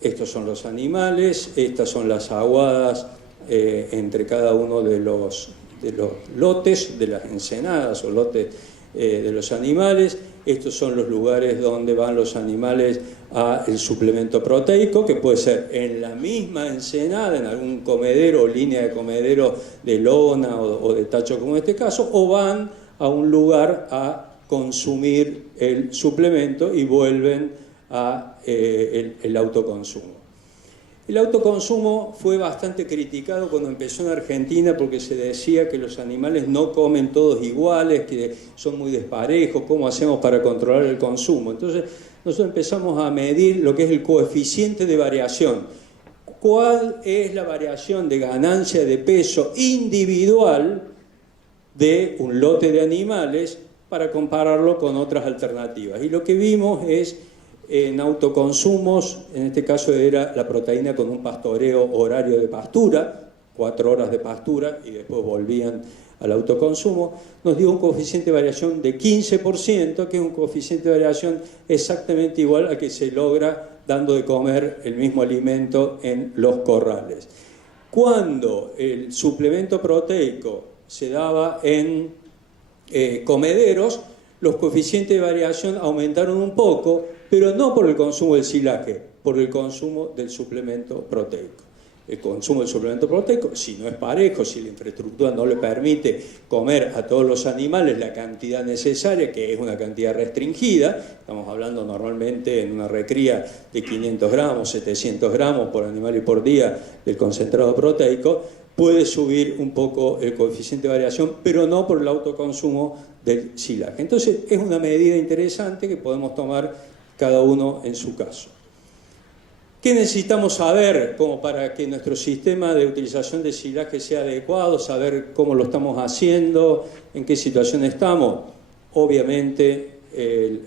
Estos son los animales, estas son las aguadas entre cada uno de los lotes, de las ensenadas o lotes de los animales. Estos son los lugares donde van los animales al suplemento proteico, que puede ser en la misma ensenada, en algún comedero o línea de comedero de lona o de tacho como en este caso, o van a un lugar a consumir el suplemento y vuelven a el autoconsumo. El autoconsumo fue bastante criticado cuando empezó en Argentina, porque se decía que los animales no comen todos iguales, que son muy desparejos, ¿cómo hacemos para controlar el consumo? Entonces nosotros empezamos a medir lo que es el coeficiente de variación. ¿Cuál es la variación de ganancia de peso individual de un lote de animales para compararlo con otras alternativas? Y lo que vimos es, en autoconsumos, en este caso era la proteína con un pastoreo horario de pastura, 4 horas de pastura y después volvían al autoconsumo, nos dio un coeficiente de variación de 15%, que es un coeficiente de variación exactamente igual al que se logra dando de comer el mismo alimento en los corrales. Cuando el suplemento proteico se daba en comederos, los coeficientes de variación aumentaron un poco, pero no por el consumo del silaje, por el consumo del suplemento proteico. El consumo del suplemento proteico, si no es parejo, si la infraestructura no le permite comer a todos los animales la cantidad necesaria, que es una cantidad restringida, estamos hablando normalmente en una recría de 500 gramos, 700 gramos por animal y por día del concentrado proteico, puede subir un poco el coeficiente de variación, pero no por el autoconsumo del silaje. Entonces es una medida interesante que podemos tomar cada uno en su caso. ¿Qué necesitamos saber como para que nuestro sistema de utilización de silaje sea adecuado? Saber cómo lo estamos haciendo, en qué situación estamos. Obviamente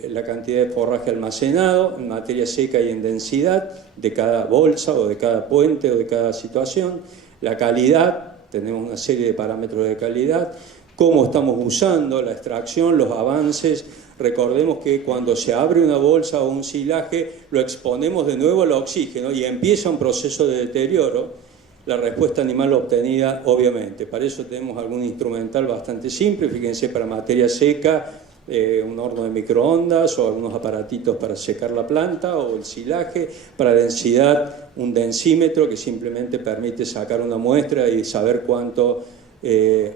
la cantidad de forraje almacenado en materia seca y en densidad de cada bolsa o de cada puente o de cada situación. La calidad, tenemos una serie de parámetros de calidad. Cómo estamos usando la extracción, los avances. Recordemos que cuando se abre una bolsa o un silaje, lo exponemos de nuevo al oxígeno y empieza un proceso de deterioro. La respuesta animal obtenida, obviamente. Para eso tenemos algún instrumental bastante simple. Fíjense, para materia seca, un horno de microondas o algunos aparatitos para secar la planta o el silaje. Para densidad, un densímetro que simplemente permite sacar una muestra y saber cuánto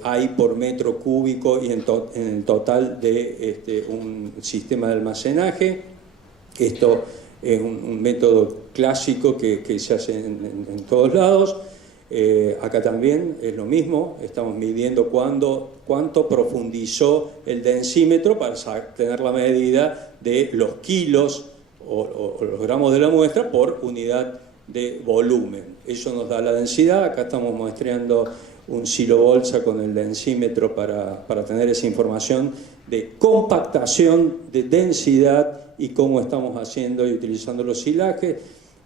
hay por metro cúbico y en el total de un sistema de almacenaje. Esto es un método clásico que se hace en todos lados. Acá también es lo mismo, estamos midiendo cuánto profundizó el densímetro para tener la medida de los kilos o los gramos de la muestra por unidad de volumen. Eso nos da la densidad. Acá estamos muestreando un silobolsa con el densímetro para tener esa información de compactación, de densidad y cómo estamos haciendo y utilizando los silajes.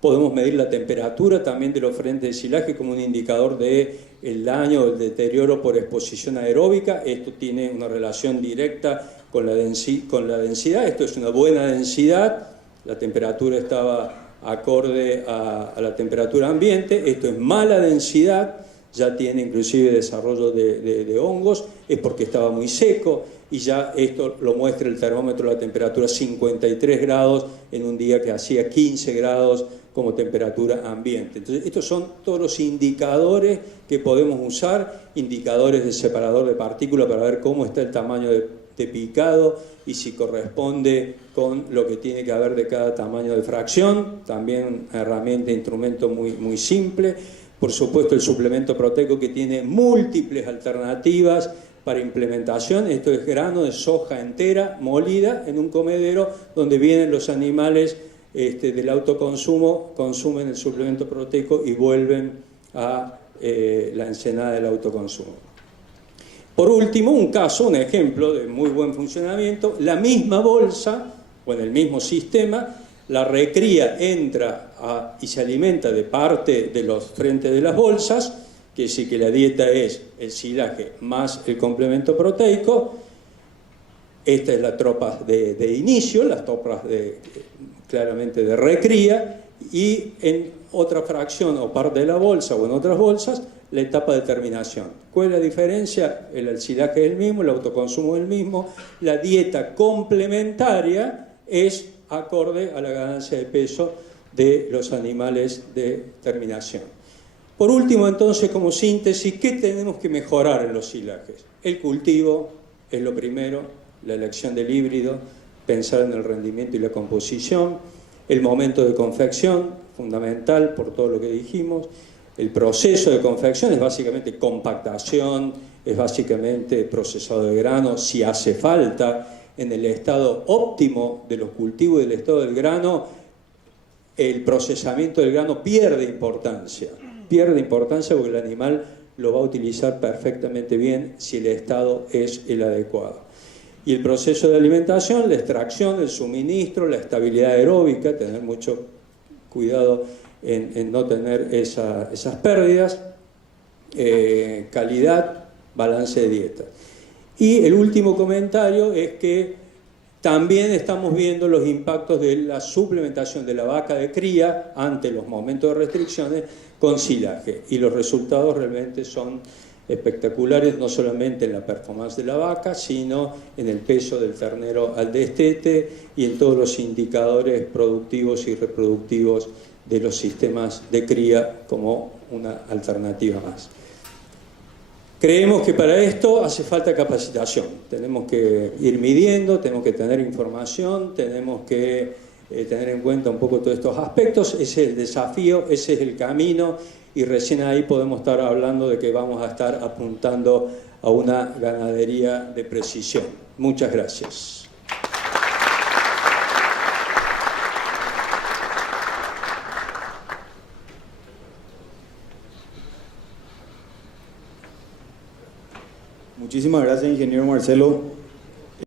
Podemos medir la temperatura también de los frentes de silaje como un indicador del daño o el deterioro por exposición aeróbica. Esto tiene una relación directa con la densidad. Esto es una buena densidad. La temperatura estaba acorde a la temperatura ambiente. Esto es mala densidad. Ya tiene inclusive desarrollo de hongos, es porque estaba muy seco, y ya esto lo muestra el termómetro, la temperatura 53 grados en un día que hacía 15 grados como temperatura ambiente. Entonces, estos son todos los indicadores que podemos usar, indicadores de separador de partículas para ver cómo está el tamaño de picado y si corresponde con lo que tiene que haber de cada tamaño de fracción. También una herramienta, instrumento muy simple. Por supuesto, el suplemento proteico, que tiene múltiples alternativas para implementación. Esto es grano de soja entera, molida en un comedero, donde vienen los animales del autoconsumo, consumen el suplemento proteico y vuelven a la ensenada del autoconsumo. Por último, un ejemplo de muy buen funcionamiento: la misma bolsa, o en el mismo sistema, la recría entra y se alimenta de parte de los frentes de las bolsas, que es decir que la dieta es el silaje más el complemento proteico. Esta es la tropa de inicio, las tropas claramente de recría, y en otra fracción o parte de la bolsa o en otras bolsas la etapa de terminación. ¿Cuál es la diferencia? El silaje es el mismo, el autoconsumo es el mismo, la dieta complementaria es acorde a la ganancia de peso de los animales de terminación. Por último, entonces, como síntesis, ¿qué tenemos que mejorar en los silajes? El cultivo es lo primero, la elección del híbrido, pensar en el rendimiento y la composición, el momento de confección, fundamental por todo lo que dijimos. El proceso de confección es básicamente compactación, es básicamente procesado de grano, si hace falta. En el estado óptimo de los cultivos y del estado del grano, el procesamiento del grano pierde importancia porque el animal lo va a utilizar perfectamente bien si el estado es el adecuado. Y el proceso de alimentación, la extracción, el suministro, la estabilidad aeróbica, tener mucho cuidado en no tener esas pérdidas, calidad, balance de dieta. Y el último comentario es que también estamos viendo los impactos de la suplementación de la vaca de cría ante los momentos de restricciones con silaje. Y los resultados realmente son espectaculares, no solamente en la performance de la vaca, sino en el peso del ternero al destete y en todos los indicadores productivos y reproductivos de los sistemas de cría como una alternativa más. Creemos que para esto hace falta capacitación. Tenemos que ir midiendo, tenemos que tener información, tenemos que tener en cuenta un poco todos estos aspectos. Ese es el desafío, ese es el camino, y recién ahí podemos estar hablando de que vamos a estar apuntando a una ganadería de precisión. Muchas gracias. Muchísimas gracias, ingeniero Marcelo.